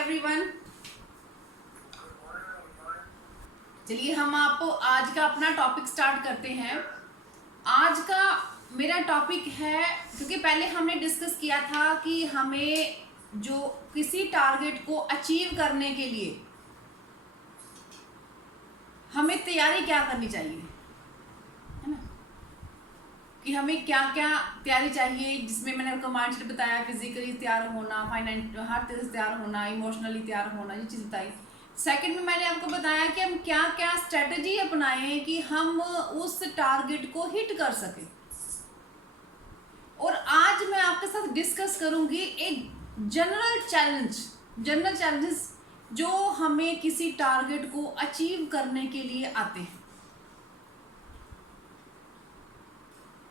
Everyone. चलिए हम आपको आज का अपना टॉपिक स्टार्ट करते हैं। आज का मेरा टॉपिक है, क्योंकि पहले हमने डिस्कस किया था कि हमें जो किसी टारगेट को अचीव करने के लिए हमें तैयारी क्या करनी चाहिए, है ना, कि हमें क्या क्या तैयारी चाहिए, जिसमें मैंने आपको माइंडसेट बताया, फिजिकली तैयार होना, हर तरह से तैयार होना, इमोशनली तैयार होना, ये चीज़ बताई। सेकंड में मैंने आपको बताया कि हम क्या क्या स्ट्रेटजी अपनाएं कि हम उस टारगेट को हिट कर सकें। और आज मैं आपके साथ डिस्कस करूंगी एक जनरल चैलेंजेस जो हमें किसी टारगेट को अचीव करने के लिए आते हैं।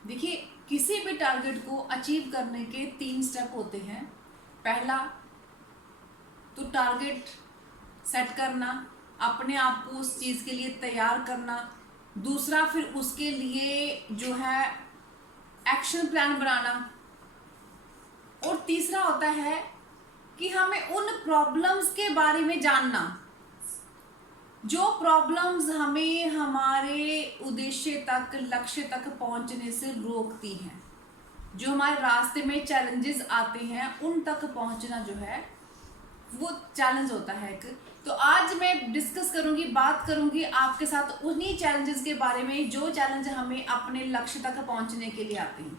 देखिए, किसी भी टारगेट को अचीव करने के 3 स्टेप होते हैं। पहला तो टारगेट सेट करना, अपने आप को उस चीज़ के लिए तैयार करना। दूसरा फिर उसके लिए जो है एक्शन प्लान बनाना। और तीसरा होता है कि हमें उन प्रॉब्लम्स के बारे में जानना जो प्रॉब्लम्स हमें हमारे उद्देश्य तक, लक्ष्य तक पहुंचने से रोकती हैं। जो हमारे रास्ते में चैलेंजेस आते हैं उन तक पहुंचना जो है वो चैलेंज होता है एक। तो आज मैं डिस्कस करूंगी, बात करूंगी आपके साथ उन्हीं चैलेंजेस के बारे में जो चैलेंज हमें अपने लक्ष्य तक पहुंचने के लिए आते हैं,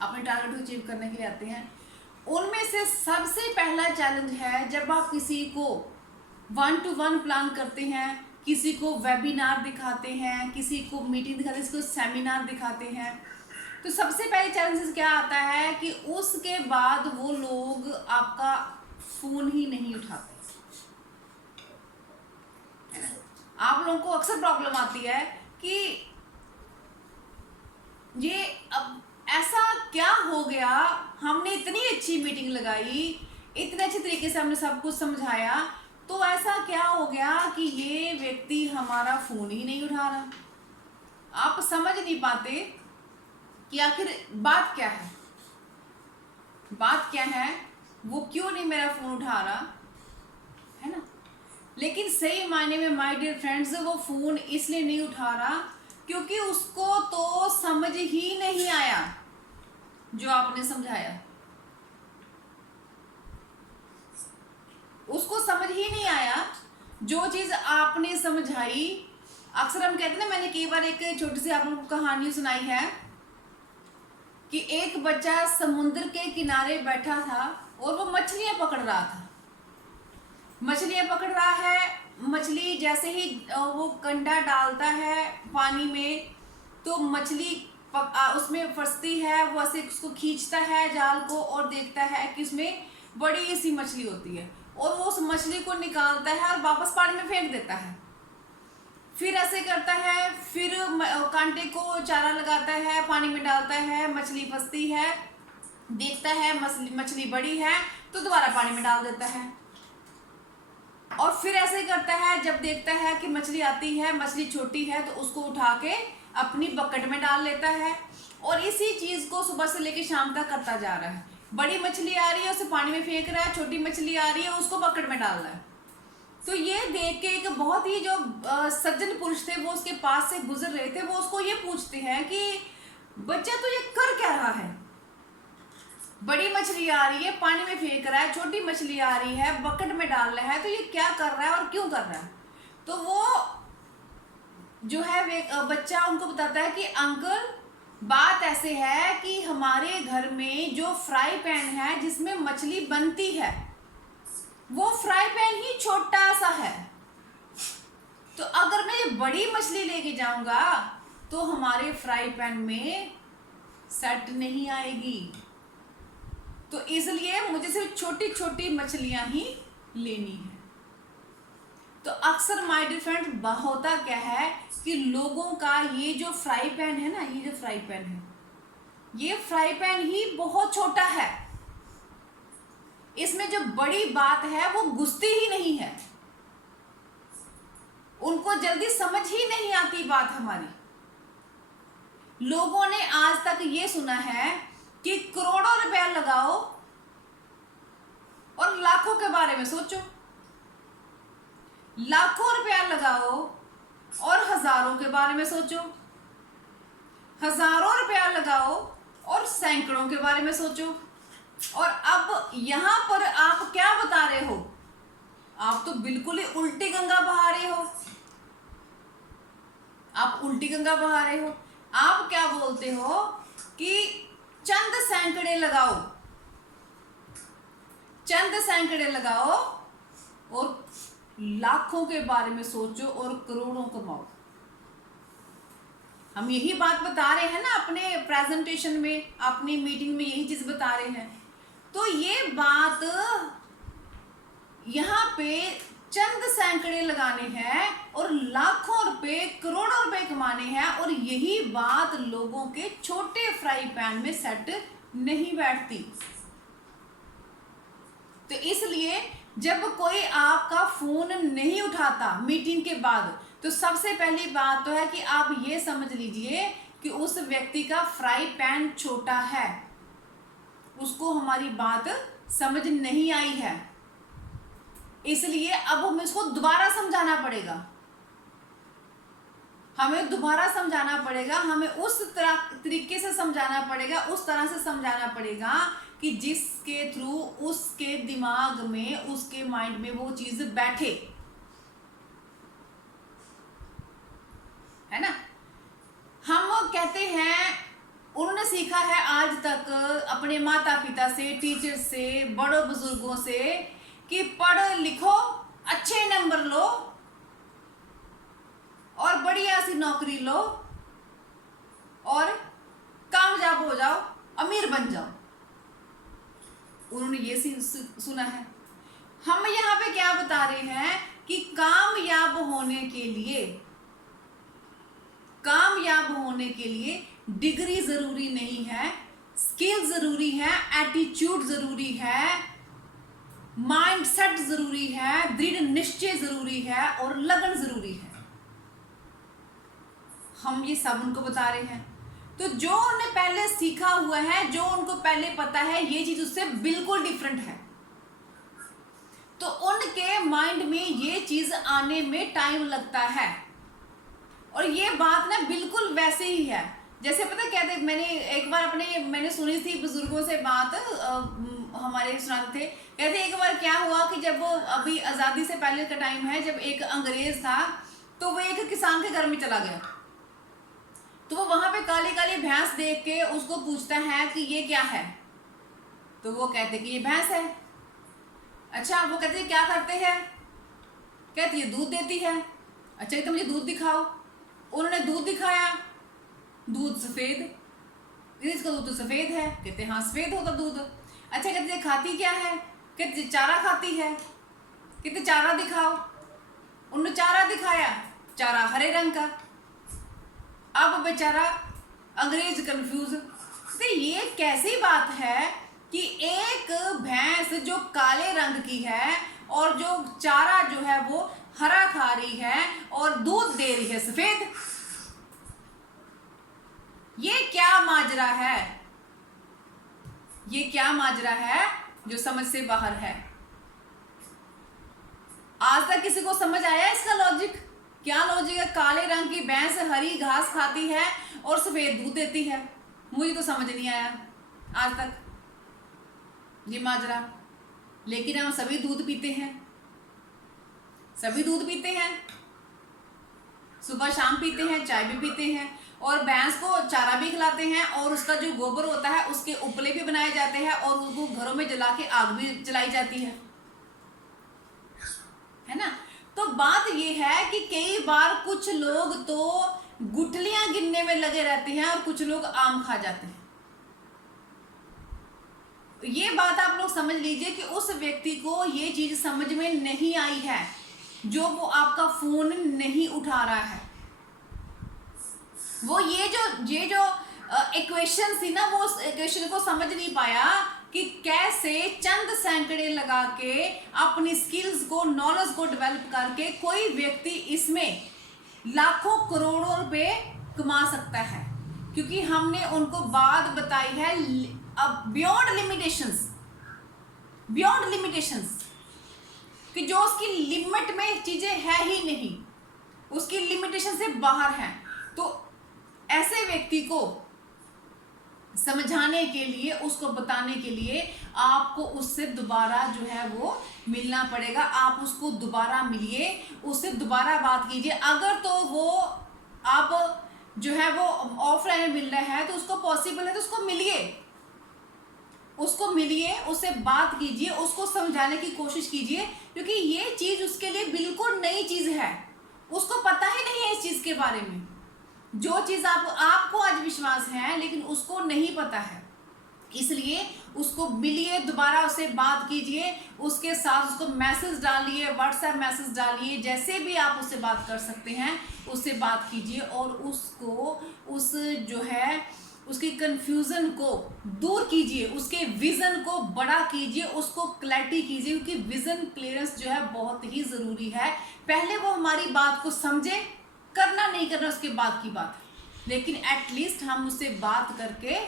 अपने टारगेट को अचीव करने के लिए आते हैं। उनमें से सबसे पहला चैलेंज है जब आप किसी को 1-to-1 प्लान करते हैं, किसी को वेबिनार दिखाते हैं, किसी को मीटिंग दिखाते हैं, किसी को सेमिनार दिखाते हैं। तो सबसे पहले चैलेंज क्या आता है कि उसके बाद वो लोग आपका फोन ही नहीं उठाते, है ना। आप लोगों को अक्सर प्रॉब्लम आती है कि ये अब ऐसा क्या हो गया, हमने इतनी अच्छी मीटिंग लगाई, इतने अच्छे तरीके से हमने सब कुछ समझाया, तो ऐसा क्या हो गया कि ये व्यक्ति हमारा फोन ही नहीं उठा रहा। आप समझ नहीं पाते कि आखिर बात क्या है, वो क्यों नहीं मेरा फोन उठा रहा, है ना। लेकिन सही मायने में माय डियर फ्रेंड्स, वो फोन इसलिए नहीं उठा रहा क्योंकि उसको तो समझ ही नहीं आया जो आपने समझाया। उसको समझ ही नहीं आया जो चीज आपने समझाई। अक्सर हम कहते हैं ना, मैंने कई बार एक छोटी सी आप लोगों को कहानी सुनाई है कि एक बच्चा समुद्र के किनारे बैठा था और वो मछलियां पकड़ रहा था। मछली जैसे ही वो कंडा डालता है पानी में तो मछली उसमें फंसती है। वो ऐसे उसको खींचता है जाल को और देखता है कि उसमें बड़ी सी मछली होती है और वो उस मछली को निकालता है और वापस पानी में फेंक देता है। फिर ऐसे करता है, फिर कांटे को चारा लगाता है, पानी में डालता है, मछली फंसती है, देखता है मछली बड़ी है तो दोबारा पानी में डाल देता है। और फिर ऐसे करता है, जब देखता है कि मछली आती है, मछली छोटी है, तो उसको उठा के अपनी बकेट में डाल लेता है। और इसी चीज को सुबह से लेकर शाम तक करता जा रहा है। बड़ी मछली आ रही है उसे पानी में फेंक रहा है, छोटी मछली आ रही है उसको बकेट में डाल रहा है। तो ये देख के एक बहुत ही जो सज्जन पुरुष थे वो उसके पास से गुजर रहे थे। वो उसको ये पूछते हैं कि बच्चा तो ये कर क्या रहा है, बड़ी मछली आ रही है पानी में फेंक रहा है, छोटी मछली आ रही है बकेट में डाल रहा है, तो ये क्या कर रहा है और क्यों कर रहा है। तो वो जो है बच्चा उनको बताता है कि अंकल, बात ऐसे है कि हमारे घर में जो फ्राई पैन है जिसमें मछली बनती है, वो फ्राई पैन ही छोटा सा है। तो अगर मैं ये बड़ी मछली लेके जाऊंगा तो हमारे फ्राई पैन में सेट नहीं आएगी, तो इसलिए मुझे सिर्फ छोटी छोटी मछलियां ही लेनी है। तो अक्सर माय डियर फ्रेंड होता क्या है कि लोगों का ये जो फ्राई पैन है ना, ये फ्राई पैन ही बहुत छोटा है। इसमें जो बड़ी बात है वो घुसती ही नहीं है, उनको जल्दी समझ ही नहीं आती बात हमारी। लोगों ने आज तक ये सुना है कि करोड़ों रुपया लगाओ और लाखों के बारे में सोचो। लाखों रुपया लगाओ और हजारों के बारे में सोचो। हजारों रुपया लगाओ और सैकड़ों के बारे में सोचो। और अब यहां पर आप क्या बता रहे हो? आप तो बिल्कुल ही उल्टी गंगा बहा रहे हो। आप उल्टी गंगा बहा रहे हो। आप क्या बोलते हो कि चंद सैकड़े लगाओ, चंद सैकड़े लगाओ और लाखों के बारे में सोचो और करोड़ों कमाओ। हम यही बात बता रहे हैं ना, अपने प्रेजेंटेशन में, अपनी मीटिंग में यही चीज बता रहे हैं। तो ये बात यहाँ पे चंद सैकड़े लगाने हैं और लाखों रुपए, करोड़ों रुपए कमाने हैं, और यही बात लोगों के छोटे फ्राई पैन में सेट नहीं बैठती। तो इसलिए जब कोई आपका फोन नहीं उठाता मीटिंग के बाद, तो सबसे पहली बात तो है कि आप ये समझ लीजिए कि उस व्यक्ति का फ्राई पैन छोटा है, उसको हमारी बात समझ नहीं आई है। इसलिए अब हमें उसको दोबारा समझाना पड़ेगा, हमें दोबारा समझाना पड़ेगा, हमें उस तरीके से समझाना पड़ेगा, उस तरह से समझाना पड़ेगा कि जिसके थ्रू उसके दिमाग में, उसके माइंड में वो चीज बैठे, है ना। हम कहते हैं, उन्होंने सीखा है आज तक अपने माता पिता से, टीचर से, बड़ों बुजुर्गों से कि पढ़ लिखो, अच्छे नंबर लो और बढ़िया सी नौकरी लो और कामयाब हो जाओ, अमीर बन जाओ। उन्होंने ये सुना है। हम यहाँ पे क्या बता रहे हैं कि कामयाब होने के लिए, कामयाब होने के लिए डिग्री जरूरी नहीं है, स्किल जरूरी है, एटीट्यूड जरूरी है, माइंड सेट जरूरी है, दृढ़ निश्चय जरूरी है और लगन जरूरी है। हम ये सब उनको बता रहे हैं। तो जो उन्होंने पहले सीखा हुआ है, जो उनको पहले पता है, ये चीज उससे बिल्कुल डिफरेंट है, तो उनके माइंड में ये चीज आने में टाइम लगता है। और ये बात ना बिल्कुल वैसे ही है जैसे, पता कहते, मैंने एक बार मैंने सुनी थी बुजुर्गों से बात, हमारे सुनाते थे, कहते एक बार क्या हुआ कि जब वो अभी आज़ादी से पहले का टाइम है, जब एक अंग्रेज था, तो वो एक किसान के घर में चला गया। तो वो वहां पे काली काली भैंस देख के उसको पूछता है कि ये क्या है, तो वो कहते कि ये भैंस है। अच्छा, वो कहते क्या करते हैं? कहते ये दूध देती है। अच्छा, तो मुझे दूध दिखाओ। उन्होंने दूध दिखाया, दूध सफेद, इसका दूध तो सफेद है। कहते हाँ सफेद होगा दूध। अच्छा, कहते खाती क्या है? कहते चारा खाती है। कहते चारा दिखाओ। उन्होंने चारा दिखाया, चारा हरे रंग का। अब बेचारा अंग्रेज कंफ्यूज, तो ये कैसी बात है कि एक भैंस जो काले रंग की है और जो चारा जो है वो हरा खा रही है और दूध दे रही है सफेद। ये क्या माजरा है? ये क्या माजरा है जो समझ से बाहर है? आज तक किसी को समझ आया इसका लॉजिक? क्या लॉजिक है? काले रंग की भैंस हरी घास खाती है और सफेद दूध देती है। मुझे तो समझ नहीं आया आज तक ये माजरा। लेकिन हम सभी दूध पीते हैं, सभी दूध पीते हैं, सुबह शाम पीते हैं, चाय भी पीते हैं, और भैंस को चारा भी खिलाते हैं, और उसका जो गोबर होता है उसके उपले भी बनाए जाते हैं, और उसको घरों में जला के आग भी जलाई जाती है ना। तो बात ये है कि कई बार कुछ लोग तो गुठलियां गिनने में लगे रहते हैं और कुछ लोग आम खा जाते हैं। ये बात आप लोग समझ लीजिए कि उस व्यक्ति को ये चीज समझ में नहीं आई है, जो वो आपका फोन नहीं उठा रहा है। वो ये जो इक्वेशन थी ना, वो उस इक्वेशन को समझ नहीं पाया कि कैसे चंद सैकड़े लगा के अपनी स्किल्स को, नॉलेज को डेवलप करके कोई व्यक्ति इसमें लाखों करोड़ों रुपए कमा सकता है। क्योंकि हमने उनको बात बताई है अब बियॉन्ड लिमिटेशंस, बियॉन्ड लिमिटेशंस। कि जो उसकी लिमिट में चीजें है ही नहीं, उसकी लिमिटेशन से बाहर है। तो ऐसे व्यक्ति को समझाने के लिए, उसको बताने के लिए आपको उससे दोबारा जो है वो मिलना पड़ेगा। आप उसको दोबारा मिलिए, उससे दोबारा बात कीजिए। अगर तो वो आप जो है वो ऑफलाइन मिल रहा है तो उसको पॉसिबल है तो उसको मिलिए, उससे बात कीजिए, उसको समझाने की कोशिश कीजिए, क्योंकि ये चीज उसके लिए बिल्कुल नई चीज है, उसको पता ही नहीं है इस चीज के बारे में। जो चीज आपको आज विश्वास है लेकिन उसको नहीं पता है, इसलिए उसको मिलिए, दोबारा उससे बात कीजिए, उसके साथ उसको मैसेज डालिए, व्हाट्सएप मैसेज डालिए, जैसे भी आप उससे बात कर सकते हैं उससे बात कीजिए और उसको उस जो है उसकी कंफ्यूजन को दूर कीजिए, उसके विजन को बड़ा कीजिए, उसको क्लैरिटी कीजिए, क्योंकि विजन क्लियरेंस जो है बहुत ही जरूरी है। पहले वो हमारी बात को समझे, करना नहीं करना उसके बाद की बात है, लेकिन एटलीस्ट हम उससे बात करके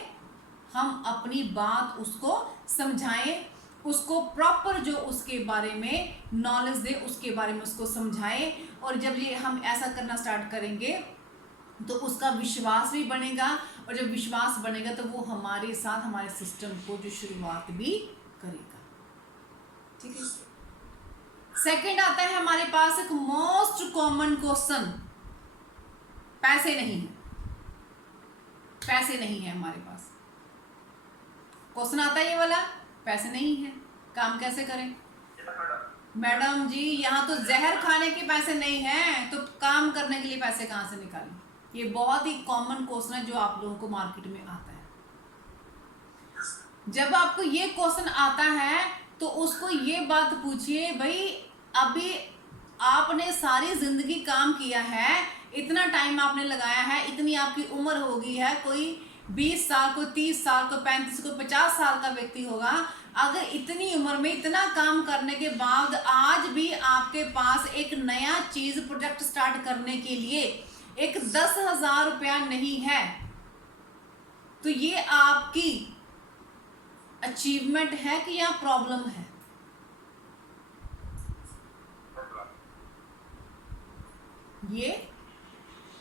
हम अपनी बात उसको समझाएं, उसको प्रॉपर जो उसके बारे में नॉलेज दे उसके बारे में उसको समझाएं। और जब ये हम ऐसा करना स्टार्ट करेंगे तो उसका विश्वास भी बनेगा, और जब विश्वास बनेगा तो वो हमारे साथ हमारे सिस्टम को जो शुरुआत भी करेगा। ठीक है। सेकंड आता है हमारे पास एक मोस्ट कॉमन क्वेश्चन, पैसे नहीं है। पैसे नहीं है हमारे पास, क्वेश्चन आता है ये वाला, पैसे नहीं है, काम कैसे करें? मैडम जी यहाँ तो जहर खाने के पैसे नहीं है तो काम करने के लिए पैसे कहाँ से निकालें? ये बहुत ही कॉमन क्वेश्चन है जो आप लोगों को मार्केट में आता है। जब आपको ये क्वेश्चन आता है तो उसको ये बात पूछिए, भाई अभी आपने सारी जिंदगी काम किया है, इतना टाइम आपने लगाया है, इतनी आपकी उम्र हो गई है, कोई 20 साल, कोई 30 साल, कोई 35, कोई 50 साल का व्यक्ति होगा। अगर इतनी उम्र में इतना काम करने के बाद आज भी आपके पास एक नया चीज प्रोजेक्ट स्टार्ट करने के लिए एक 10,000 रुपया नहीं है, तो ये आपकी अचीवमेंट है कि या प्रॉब्लम है? ये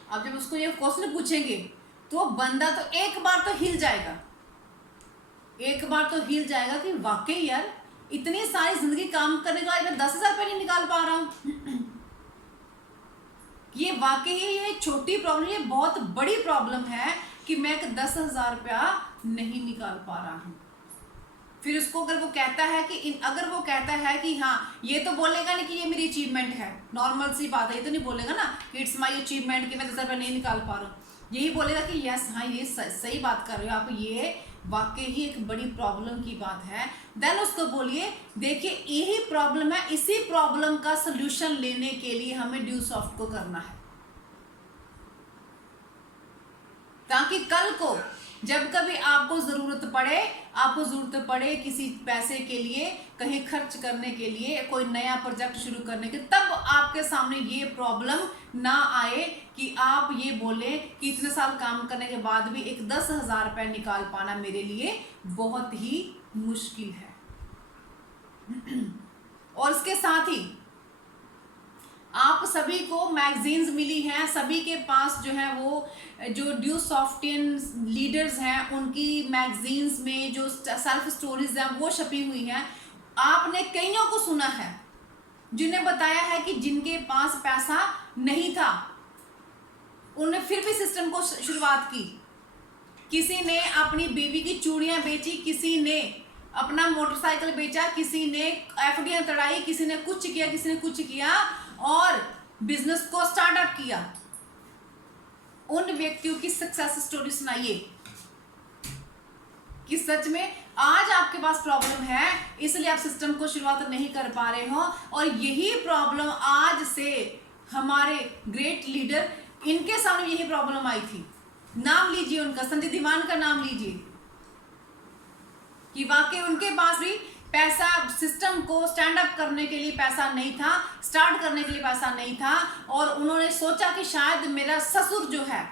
अब जब उसको ये क्वेश्चन पूछेंगे तो बंदा तो एक बार तो हिल जाएगा, एक बार तो हिल जाएगा कि वाकई यार इतनी सारी जिंदगी काम करने के बाद मैं 10,000 रुपये नहीं निकाल पा रहा हूं। ये वाकई ये छोटी प्रॉब्लम, ये बहुत बड़ी प्रॉब्लम है कि मैं 10,000 रुपया नहीं निकाल पा रहा हूं। फिर उसको अगर वो कहता है कि अगर वो कहता है कि हाँ, ये तो बोलेगा नहीं कि ये मेरी अचीवमेंट है, नॉर्मल सी बात है, ये तो नहीं बोलेगा ना कि इट्स माय अचीवमेंट कि मैं 10,000 रुपया नहीं निकाल पा रहा हूँ। यही बोलेगा कि यस हाँ ये सही बात कर रहे हो आप, ये वाकई ही एक बड़ी प्रॉब्लम की बात है। देन उसको बोलिए देखिए यही प्रॉब्लम है, इसी प्रॉब्लम का सोल्यूशन लेने के लिए हमें ड्यूसॉफ्ट को करना है, ताकि कल को जब कभी आपको जरूरत पड़े किसी पैसे के लिए, कहीं खर्च करने के लिए, कोई नया प्रोजेक्ट शुरू करने के, तब आपके सामने ये प्रॉब्लम ना आए कि आप ये बोले कि इतने साल काम करने के बाद भी एक 10,000 रुपये निकाल पाना मेरे लिए बहुत ही मुश्किल है। और इसके साथ ही आप सभी को मैगजीन्स मिली हैं, सभी के पास जो है वो जो ड्यूसॉफ्टियन लीडर्स हैं उनकी मैगजीन्स में जो सेल्फ स्टोरीज हैं वो छपी हुई हैं। आपने कईयों को सुना है जिन्हें बताया है कि जिनके पास पैसा नहीं था उन्होंने फिर भी सिस्टम को शुरुआत की। किसी ने अपनी बीवी की चूड़ियां बेची, किसी ने अपना मोटरसाइकिल बेचा, किसी ने एफडियां तड़ाई, किसी ने कुछ किया, किसी ने कुछ किया और बिजनेस को स्टार्टअप किया। उन व्यक्तियों की सक्सेस स्टोरी सुनाइए कि सच में आज आपके पास प्रॉब्लम है इसलिए आप सिस्टम को शुरुआत नहीं कर पा रहे हो, और यही प्रॉब्लम आज से हमारे ग्रेट लीडर इनके सामने यही प्रॉब्लम आई थी। नाम लीजिए उनका, संजय धीमान का नाम लीजिए कि वाकई उनके पास भी पैसा, सिस्टम को स्टैंड अप करने के लिए पैसा नहीं था, स्टार्ट करने के लिए पैसा नहीं था, और उन्होंने सोचा कि शायद मेरा ससुर जो है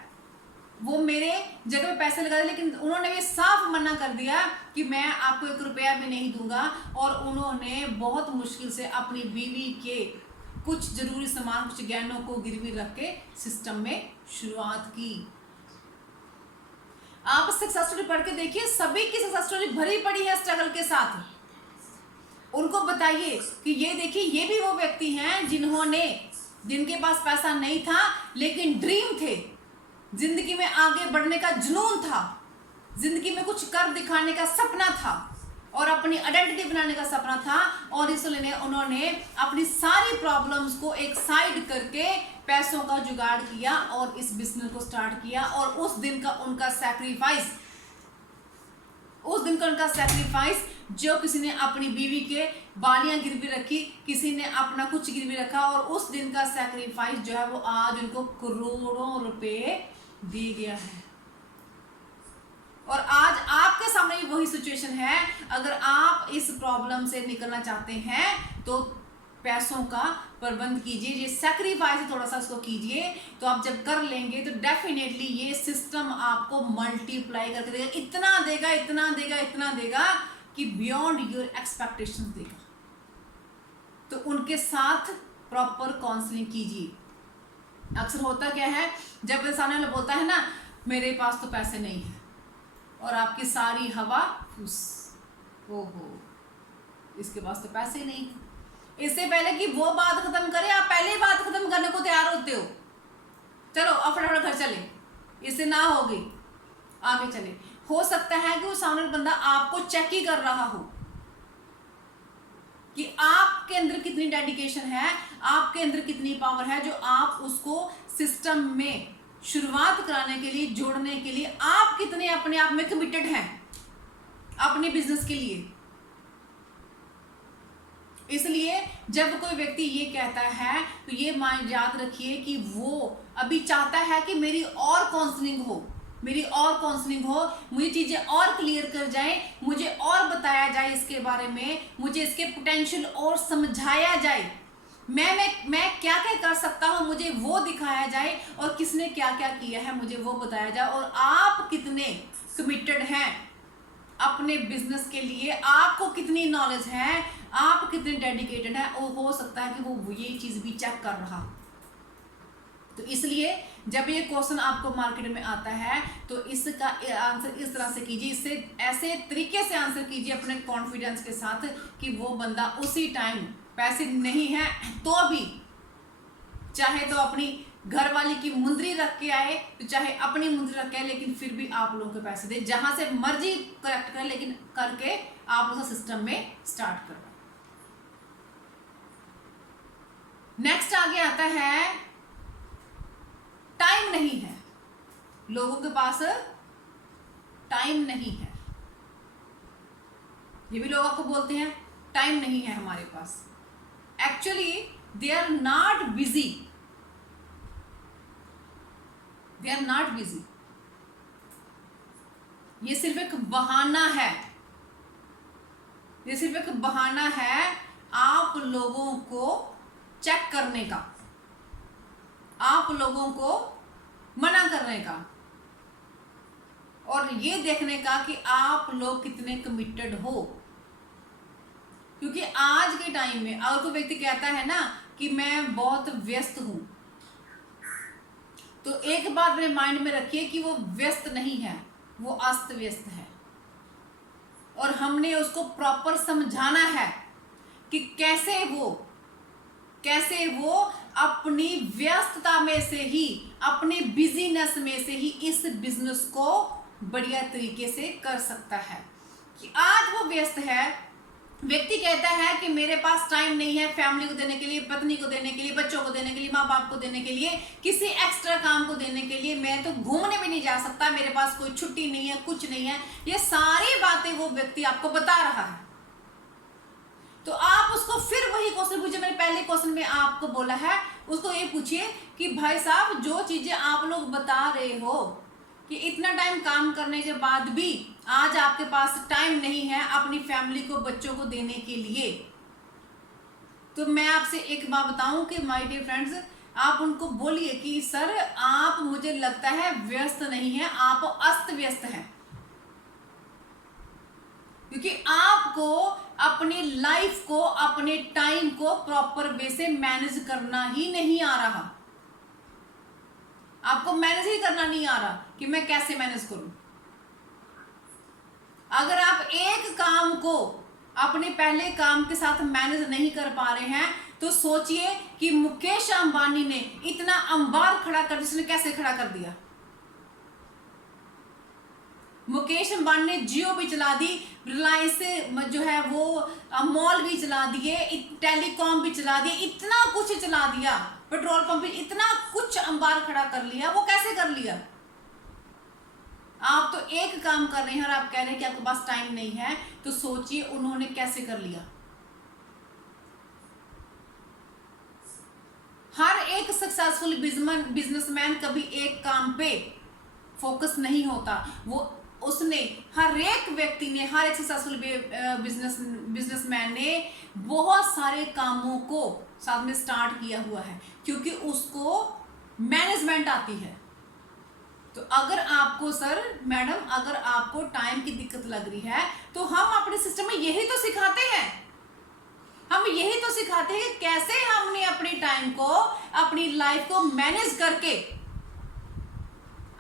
वो मेरे जगह पे पैसे लगा दिए, लेकिन उन्होंने भी साफ मना कर दिया कि मैं आपको 1 रुपया भी नहीं दूंगा। और उन्होंने बहुत मुश्किल से अपनी बीवी के कुछ जरूरी सामान, कुछ गहनों को गिरवी रख के सिस्टम में शुरुआत की। आप सक्सेस स्टोरी पढ़ के देखिए, सभी की सक्सेस स्टोरी भरी पड़ी है स्ट्रगल के साथ। उनको बताइए कि ये देखिए, ये भी वो व्यक्ति हैं जिनके पास पैसा नहीं था लेकिन ड्रीम थे, जिंदगी में आगे बढ़ने का जुनून था, जिंदगी में कुछ कर दिखाने का सपना था और अपनी आइडेंटिटी बनाने का सपना था। और इसलिए उन्होंने अपनी सारी प्रॉब्लम्स को एक साइड करके पैसों का जुगाड़ किया और इस बिजनेस को स्टार्ट किया। और उस दिन का उनका सैक्रिफाइस जो किसी ने अपनी बीवी के बालियां गिरवी रखी, किसी ने अपना कुछ गिरवी रखा, और उस दिन का सैक्रिफाइस जो है वो आज उनको करोड़ों रुपए दे गया है। और आज आपके सामने भी वही सिचुएशन है। अगर आप इस प्रॉब्लम से निकलना चाहते हैं तो पैसों का प्रबंध कीजिए, ये सैक्रिफाइस थोड़ा सा उसको कीजिए। तो आप जब कर लेंगे तो डेफिनेटली ये सिस्टम आपको मल्टीप्लाई करके देगा, इतना देगा, इतना देगा, इतना देगा कि बियॉन्ड योर एक्सपेक्टेशंस देगा। तो उनके साथ प्रॉपर काउंसलिंग कीजिए। अक्सर होता क्या है, जब सामने वाला बोलता है ना मेरे पास तो पैसे नहीं है, और आपकी सारी हवा फूस, ओहो इसके पास तो पैसे नहीं है। इससे पहले कि वो बात खत्म करे, आप पहले ही बात खत्म करने को तैयार होते हो। चलो अब फटाफट घर चले, इससे ना होगी, आगे चले। हो सकता है कि वो सामने बंदा आपको चेक ही कर रहा हो कि आपके अंदर कितनी डेडिकेशन है, आपके अंदर कितनी पावर है, जो आप उसको सिस्टम में शुरुआत कराने के लिए, जोड़ने के लिए आप कितने अपने आप में कमिटेड हैं अपने बिजनेस के लिए। इसलिए जब कोई व्यक्ति ये कहता है तो ये माइंड याद रखिए कि वो अभी चाहता है कि मेरी और काउंसलिंग हो, मुझे चीजें और क्लियर कर जाए, मुझे और बताया जाए इसके बारे में, मुझे इसके पोटेंशियल और समझाया जाए, मैं क्या क्या कर सकता हूं मुझे वो दिखाया जाए, और किसने क्या क्या किया है मुझे वो बताया जाए। और आप कितने कमिटेड हैं अपने बिजनेस के लिए, आपको कितनी नॉलेज है, आप कितने डेडिकेटेड हैं, और हो सकता है कि वो ये चीज भी चेक कर रहा। तो इसलिए जब ये क्वेश्चन आपको मार्केट में आता है तो इसका आंसर इस तरह से कीजिए, इससे ऐसे तरीके से आंसर कीजिए अपने कॉन्फिडेंस के साथ कि वो बंदा उसी टाइम, पैसे नहीं है तो भी, चाहे तो अपनी घरवाली की मुंदरी रख के आए, तो चाहे अपनी मुंदरी रख के आए, लेकिन फिर भी आप लोगों के पैसे दे, जहां से मर्जी कलेक्ट करें, लेकिन करके आप लोग सिस्टम में स्टार्ट करवाएं। नेक्स्ट आगे आता है टाइम नहीं है, लोगों के पास टाइम नहीं है। ये भी लोग आपको बोलते हैं टाइम नहीं है हमारे पास। Actually they are not busy, ये सिर्फ एक बहाना है, आप लोगों को चेक करने का, आप लोगों को मना करने का, और ये देखने का कि आप लोग कितने कमिटेड हो। क्योंकि आज के टाइम में अगर कोई व्यक्ति कहता है ना कि मैं बहुत व्यस्त हूं, तो एक बात अपने माइंड में रखिए कि वो व्यस्त नहीं है, वो अस्त व्यस्त है। और हमने उसको प्रॉपर समझाना है कि कैसे वो अपनी व्यस्तता में से ही, अपनी बिजीनेस में से ही इस बिजनेस को बढ़िया तरीके से कर सकता है। कि आज वो व्यस्त है, व्यक्ति कहता है कि मेरे पास टाइम नहीं है फैमिली को देने के लिए, पत्नी को देने के लिए, बच्चों को देने के लिए, माँ बाप को देने के लिए, किसी एक्स्ट्रा काम को देने के लिए, मैं तो घूमने भी नहीं जा सकता, मेरे पास कोई छुट्टी नहीं है, कुछ नहीं है। ये सारी बातें वो व्यक्ति आपको बता रहा है। तो आप उसको फिर वही क्वेश्चन पूछिए, मैंने पहले क्वेश्चन में आपको बोला है, उसको ये पूछिए कि भाई साहब जो चीजें आप लोग बता रहे हो कि इतना टाइम काम करने के बाद भी आज आपके पास टाइम नहीं है अपनी फैमिली को, बच्चों को देने के लिए, तो मैं आपसे एक बात बताऊं कि माय डियर फ्रेंड्स, आप उनको बोलिए कि सर आप, मुझे लगता है व्यस्त नहीं है, आप अस्त व्यस्त हैं, क्योंकि आपको अपनी लाइफ को, अपने टाइम को प्रॉपर वे से मैनेज करना ही नहीं आ रहा। आपको मैनेज ही करना नहीं आ रहा कि मैं कैसे मैनेज करूं। अगर आप एक काम को अपने पहले काम के साथ मैनेज नहीं कर पा रहे हैं, तो सोचिए कि मुकेश अंबानी ने इतना अंबार खड़ा कर, जिसने कैसे खड़ा कर दिया। मुकेश अंबानी ने जियो भी चला दी, रिलायंस जो है वो मॉल भी चला दिए, टेलीकॉम भी चला दिए, इतना कुछ चला दिया, पेट्रोल पंप भी, इतना कुछ अंबार खड़ा कर लिया। वो कैसे कर लिया? आप तो एक काम कर रहे हैं और आप कह रहे हैं कि आपके पास टाइम नहीं है, तो सोचिए उन्होंने कैसे कर लिया। हर एक सक्सेसफुल बिजनेसमैन कभी एक काम पे फोकस नहीं होता। वो उसने, हर एक व्यक्ति ने, हर एक सक्सेसफुल बिजनेसमैन ने बहुत सारे कामों को साथ में स्टार्ट किया हुआ है, क्योंकि उसको मैनेजमेंट आती है। तो अगर आपको सर, मैडम, अगर आपको टाइम की दिक्कत लग रही है, तो हम अपने सिस्टम में यही तो सिखाते हैं। हम यही तो सिखाते हैं कि कैसे हमने अपने टाइम को, अपनी लाइफ को मैनेज करके,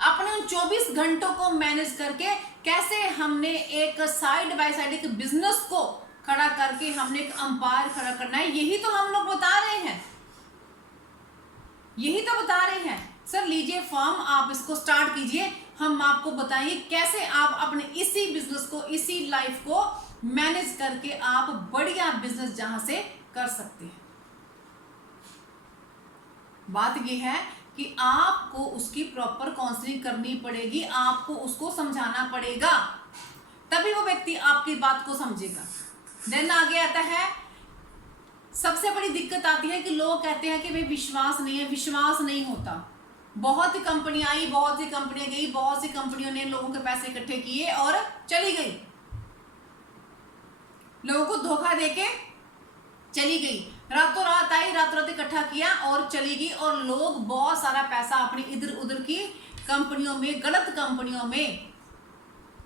अपने उन 24 घंटों को मैनेज करके, कैसे हमने एक साइड बाय साइड एक बिजनेस को खड़ा करके हमने एक अंपायर खड़ा करना है। यही तो हम लोग बता रहे हैं, यही तो बता रहे हैं। सर लीजिए फॉर्म, आप इसको स्टार्ट कीजिए, हम आपको बताएंगे कैसे आप अपने इसी बिजनेस को, इसी लाइफ को मैनेज करके आप बढ़िया बिजनेस जहां से कर सकते हैं। बात यह है कि आपको उसकी प्रॉपर काउंसलिंग करनी पड़ेगी, आपको उसको समझाना पड़ेगा, तभी वो व्यक्ति आपकी बात को समझेगा। देन आगे आता है, सबसे बड़ी दिक्कत आती है कि लोग कहते हैं कि भाई विश्वास नहीं है, विश्वास नहीं होता। बहुत सी कंपनियां आई, बहुत सी कंपनियां गई, बहुत सी कंपनियों ने लोगों के पैसे इकट्ठे किए और चली गई, लोगों को धोखा देके चली गई। रातों रात आई, रातों रात इकट्ठा किया और चली गई, और लोग बहुत सारा पैसा अपनी इधर उधर की कंपनियों में, गलत कंपनियों में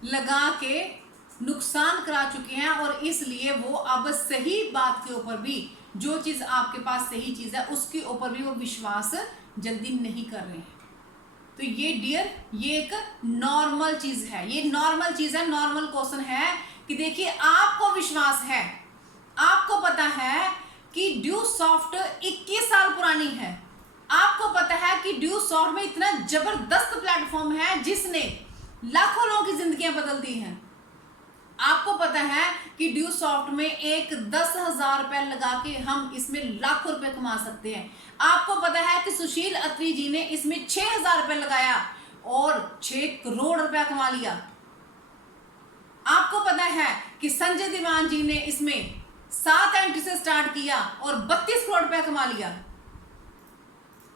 लगा के नुकसान करा चुके हैं। और इसलिए वो अब सही बात के ऊपर भी, जो चीज आपके पास सही चीज है उसके ऊपर भी वो विश्वास जल्दी नहीं कर रहे हैं। तो ये डियर, ये एक नॉर्मल चीज है, ये नॉर्मल चीज है, नॉर्मल क्वेश्चन है कि देखिए आपको विश्वास है, आपको पता है कि ड्यू सॉफ्ट 21 साल पुरानी है, आपको पता है कि ड्यू सॉफ्ट में इतना जबरदस्त प्लेटफॉर्म है जिसने लाखों लोगों की जिंदगियां बदल दी हैं। आपको पता है कि ड्यू सॉफ्ट में एक 10,000 रुपए लगा के हम इसमें लाखों रुपए कमा सकते हैं। आपको पता है कि सुशील अत्री जी ने इसमें 6,000 रुपए लगाया और 6 करोड़ रुपया कमा लिया। आपको पता है कि संजय दीवान जी ने इसमें 7 एंट्री से स्टार्ट किया और 32 करोड़ रुपया कमा लिया।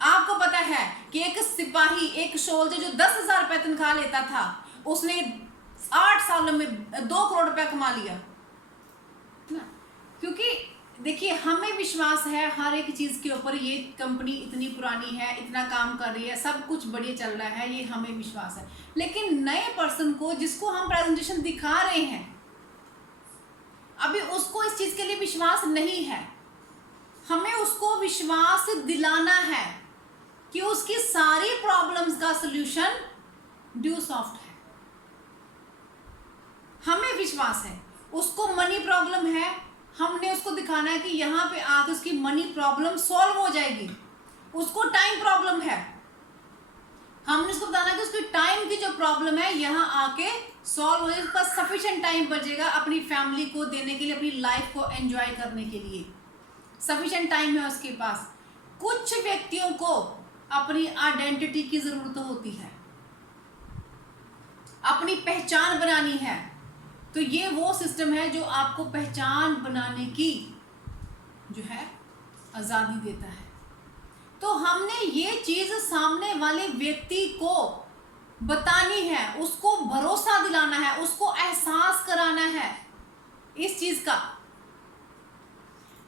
आपको पता है कि एक सिपाही, एक सोल्जर जो 10,000 रुपए तनख्वाह लेता था, उसने 8 सालों में 2 करोड़ रुपया कमा लिया ना। क्योंकि देखिए हमें विश्वास है हर एक चीज के ऊपर, ये कंपनी इतनी पुरानी है, इतना काम कर रही है, सब कुछ बढ़िया चल रहा है, ये हमें विश्वास है। लेकिन नए पर्सन को, जिसको हम प्रेजेंटेशन दिखा रहे हैं, अभी उसको इस चीज के लिए विश्वास नहीं है। हमें उसको विश्वास दिलाना है कि उसकी सारी प्रॉब्लम्स का सलूशन ड्यू सॉफ्ट है। हमें विश्वास है, उसको मनी प्रॉब्लम है, हमने उसको दिखाना है कि यहाँ पे आके उसकी मनी प्रॉब्लम सॉल्व हो जाएगी। उसको टाइम प्रॉब्लम है, हमने उसको बताना है कि उसकी टाइम की जो प्रॉब्लम है यहाँ आके सॉल्व हो जाएगी, उसका सफिशिएंट टाइम बचेगा अपनी फैमिली को देने के लिए, अपनी लाइफ को एंजॉय करने के लिए सफिशिएंट टाइम है उसके पास। कुछ व्यक्तियों को अपनी आइडेंटिटी की जरूरत होती है, अपनी पहचान बनानी है, तो ये वो सिस्टम है जो आपको पहचान बनाने की जो है आज़ादी देता है। तो हमने ये चीज सामने वाले व्यक्ति को बतानी है, उसको भरोसा दिलाना है, उसको एहसास कराना है इस चीज का।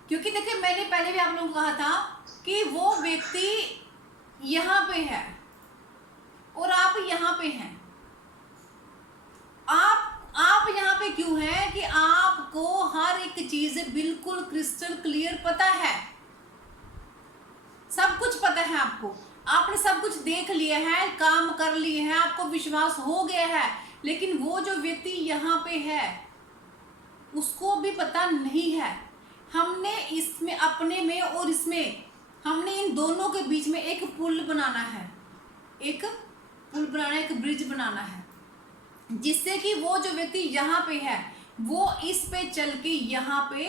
क्योंकि देखिए मैंने पहले भी आप लोगों को कहा था कि वो व्यक्ति यहाँ पे है और आप यहाँ पे हैं। आप यहाँ पे क्यों हैं कि आपको हर एक चीज बिल्कुल क्रिस्टल क्लियर पता है, सब कुछ पता है आपको, आपने सब कुछ देख लिया है, काम कर लिए हैं, आपको विश्वास हो गया है। लेकिन वो जो व्यक्ति यहाँ पे है उसको भी पता नहीं है। हमने इसमें, अपने में और इसमें, हमने इन दोनों के बीच में एक पुल बनाना है, एक पुल बनाना है, एक ब्रिज बनाना है, जिससे कि वो जो व्यक्ति यहाँ पे है वो इस पे चल के यहाँ पे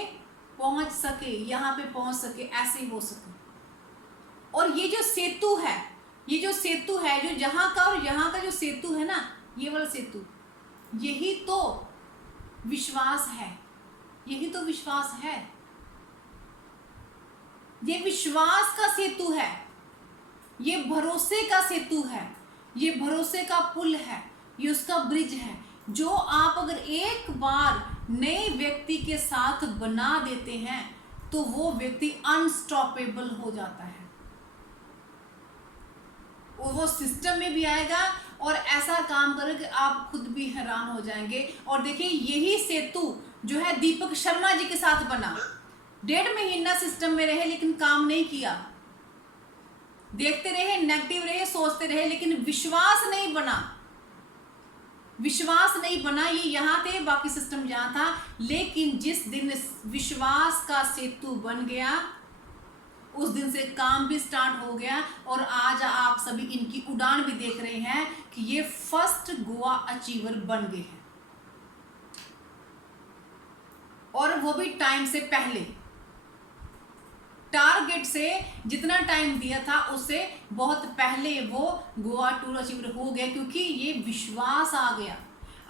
पहुंच सके, यहाँ पे पहुंच सके, ऐसे हो सके। और ये जो सेतु है, ये जो सेतु है, जो यहाँ का और यहाँ का जो सेतु है ना, ये वाला सेतु, यही तो विश्वास है, यही तो विश्वास है। ये विश्वास का सेतु है, ये भरोसे का सेतु है, ये भरोसे का पुल है, ये उसका ब्रिज है, जो आप अगर एक बार नए व्यक्ति के साथ बना देते हैं तो वो व्यक्ति अनस्टॉपेबल हो जाता है। वो सिस्टम में भी आएगा और ऐसा काम करेगा कि आप खुद भी हैरान हो जाएंगे। और देखिए, यही सेतु जो है दीपक शर्मा जी के साथ बना। 1.5 महीना सिस्टम में रहे लेकिन काम नहीं किया, देखते रहे, नेगेटिव रहे, सोचते रहे, लेकिन विश्वास नहीं बना, विश्वास नहीं बना। ये यहाँ थे, बाकी सिस्टम यहाँ था। लेकिन जिस दिन विश्वास का सेतु बन गया उस दिन से काम भी स्टार्ट हो गया और आज आप सभी इनकी उड़ान भी देख रहे हैं कि ये फर्स्ट गोवा अचीवर बन गए हैं, और वो भी टाइम से पहले। टारगेट से जितना टाइम दिया था उससे बहुत पहले वो गोवा टूर अचीवर हो गया, क्योंकि ये विश्वास आ गया।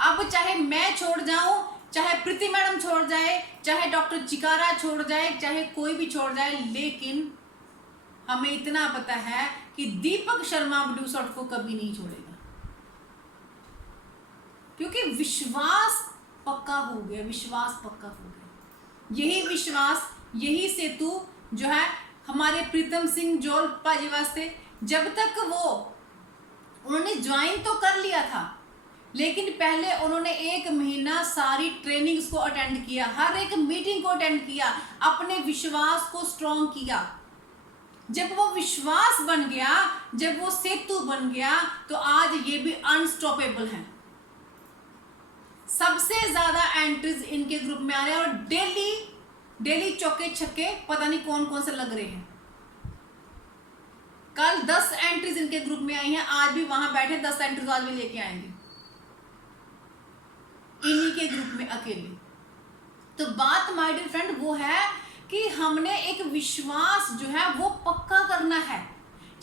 अब चाहे मैं छोड़ जाऊं, चाहे प्रीति मैडम छोड़ जाए, चाहे डॉक्टर चिकारा छोड़ जाए, चाहे कोई भी छोड़ जाए, लेकिन हमें इतना पता है कि दीपक शर्मा ब्लू शॉट को कभी नहीं छोड़ेगा, क्योंकि विश्वास पक्का हो गया, विश्वास पक्का हो गया। यही विश्वास, यही सेतु जो है हमारे प्रीतम सिंह जोल पाजी वास्ते, जब तक वो उन्होंने ज्वाइन तो कर लिया था, लेकिन पहले उन्होंने 1 महीना सारी ट्रेनिंग्स को अटेंड किया, हर एक मीटिंग को अटेंड किया, अपने विश्वास को स्ट्रॉन्ग किया। जब वो विश्वास बन गया, जब वो सेतु बन गया, तो आज ये भी अनस्टॉपेबल हैं। सबसे ज्यादा एंट्रीज इनके ग्रुप में आ रहे हैं और डेली चौके छक्के पता नहीं कौन कौन से लग रहे हैं। कल 10 एंट्रीज इनके ग्रुप में आई हैं, आज भी वहां बैठे 10 एंट्रीज आज भी लेके आएंगे इन्हीं के ग्रुप में अकेले। तो बात माय डियर फ्रेंड वो है कि हमने एक विश्वास जो है वो पक्का करना है।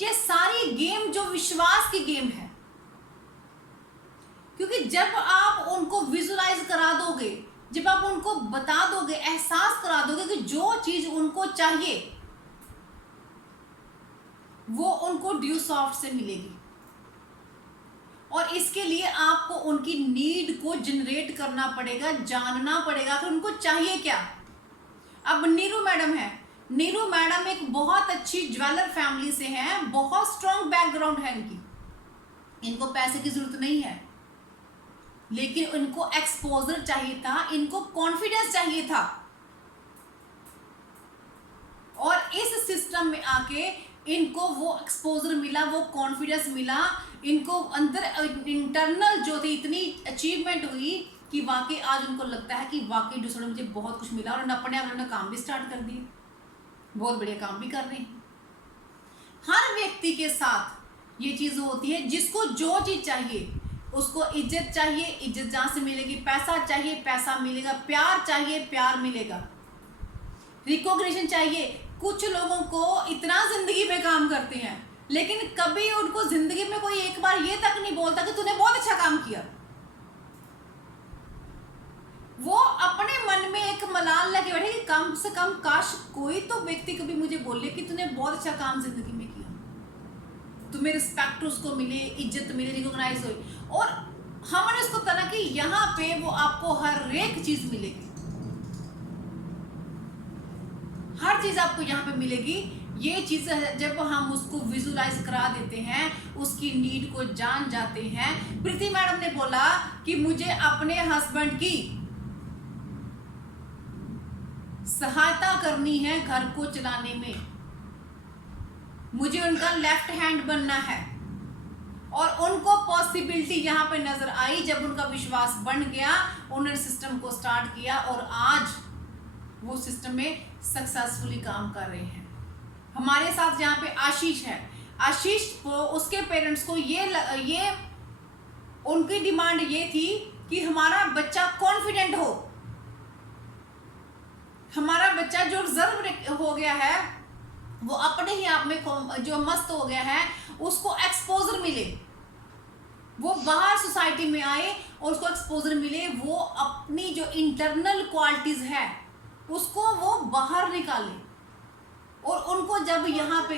ये सारी गेम जो विश्वास की गेम है, क्योंकि जब आप उनको विजुलाइज करा दोगे, जब आप उनको बता दोगे, एहसास करा दोगे कि जो चीज उनको चाहिए वो उनको ड्यू सॉफ्ट से मिलेगी, और इसके लिए आपको उनकी नीड को जनरेट करना पड़ेगा, जानना पड़ेगा कि उनको चाहिए क्या। अब नीरू मैडम है, नीरू मैडम एक बहुत अच्छी ज्वेलर फैमिली से हैं, बहुत स्ट्रॉन्ग बैकग्राउंड है इनकी, इनको पैसे की जरूरत नहीं है, लेकिन इनको एक्सपोजर चाहिए था, इनको कॉन्फिडेंस चाहिए था। और इस सिस्टम में आके इनको वो एक्सपोजर मिला, वो कॉन्फिडेंस मिला, इनको अंदर इंटरनल जो थी इतनी अचीवमेंट हुई कि वाकई आज उनको लगता है कि वाकई दूसरों ने मुझे बहुत कुछ मिला, और अपने आप उन्होंने काम भी स्टार्ट कर दिए, बहुत बढ़िया काम भी कर रहे हैं। हर व्यक्ति के साथ ये चीज़ होती है, जिसको जो चीज़ चाहिए, उसको इज्जत चाहिए, इज्जत जहाँ से मिलेगी, पैसा चाहिए, पैसा मिलेगा, प्यार चाहिए, प्यार मिलेगा, रिकॉग्निशन चाहिए। कुछ लोगों को इतना जिंदगी में काम करते हैं, लेकिन कभी उनको जिंदगी में कोई एक बार ये तक नहीं बोलता कि तूने बहुत अच्छा काम किया। वो अपने मन में एक मलाल लगे बैठे कि कम से कम काश कोई तो व्यक्ति कभी मुझे बोले कि तूने बहुत अच्छा काम जिंदगी में किया, तुम्हें रिस्पेक्ट उसको मिले, इज्जत मिले, रिकॉग्नाइज हो। और हमने उसको कहा कि यहाँ पे वो आपको हर एक चीज मिलेगी, हर चीज़ आपको यहाँ पे मिलेगी। ये चीज़ जब हम उसको विजुलाइज करा देते हैं, उसकी नीड को जान जाते हैं। प्रीति मैडम ने बोला कि मुझे अपने हस्बैंड की सहायता करनी है घर को चलाने में, मुझे उनका लेफ्ट हैंड बनना है। और उनको पॉसिबिलिटी यहाँ पे नजर आई जब उनका विश्वास बन गया, उन्होंने सिस्टम को स्टार्ट किया और आज वो सिस्टम में सक्सेसफुली काम कर रहे हैं। हमारे साथ यहाँ पे आशीष है। आशीष को उसके पेरेंट्स को ये उनकी डिमांड ये थी कि हमारा बच्चा कॉन्फिडेंट हो, हमारा बच्चा जो रिजर्व हो गया है, वो अपने ही आप में जो मस्त हो गया है, उसको एक्सपोजर मिले, वो बाहर सोसाइटी में आए और उसको एक्सपोजर मिले, वो अपनी जो इंटरनल क्वालिटीज है उसको वो बाहर निकाले। और उनको जब यहाँ पे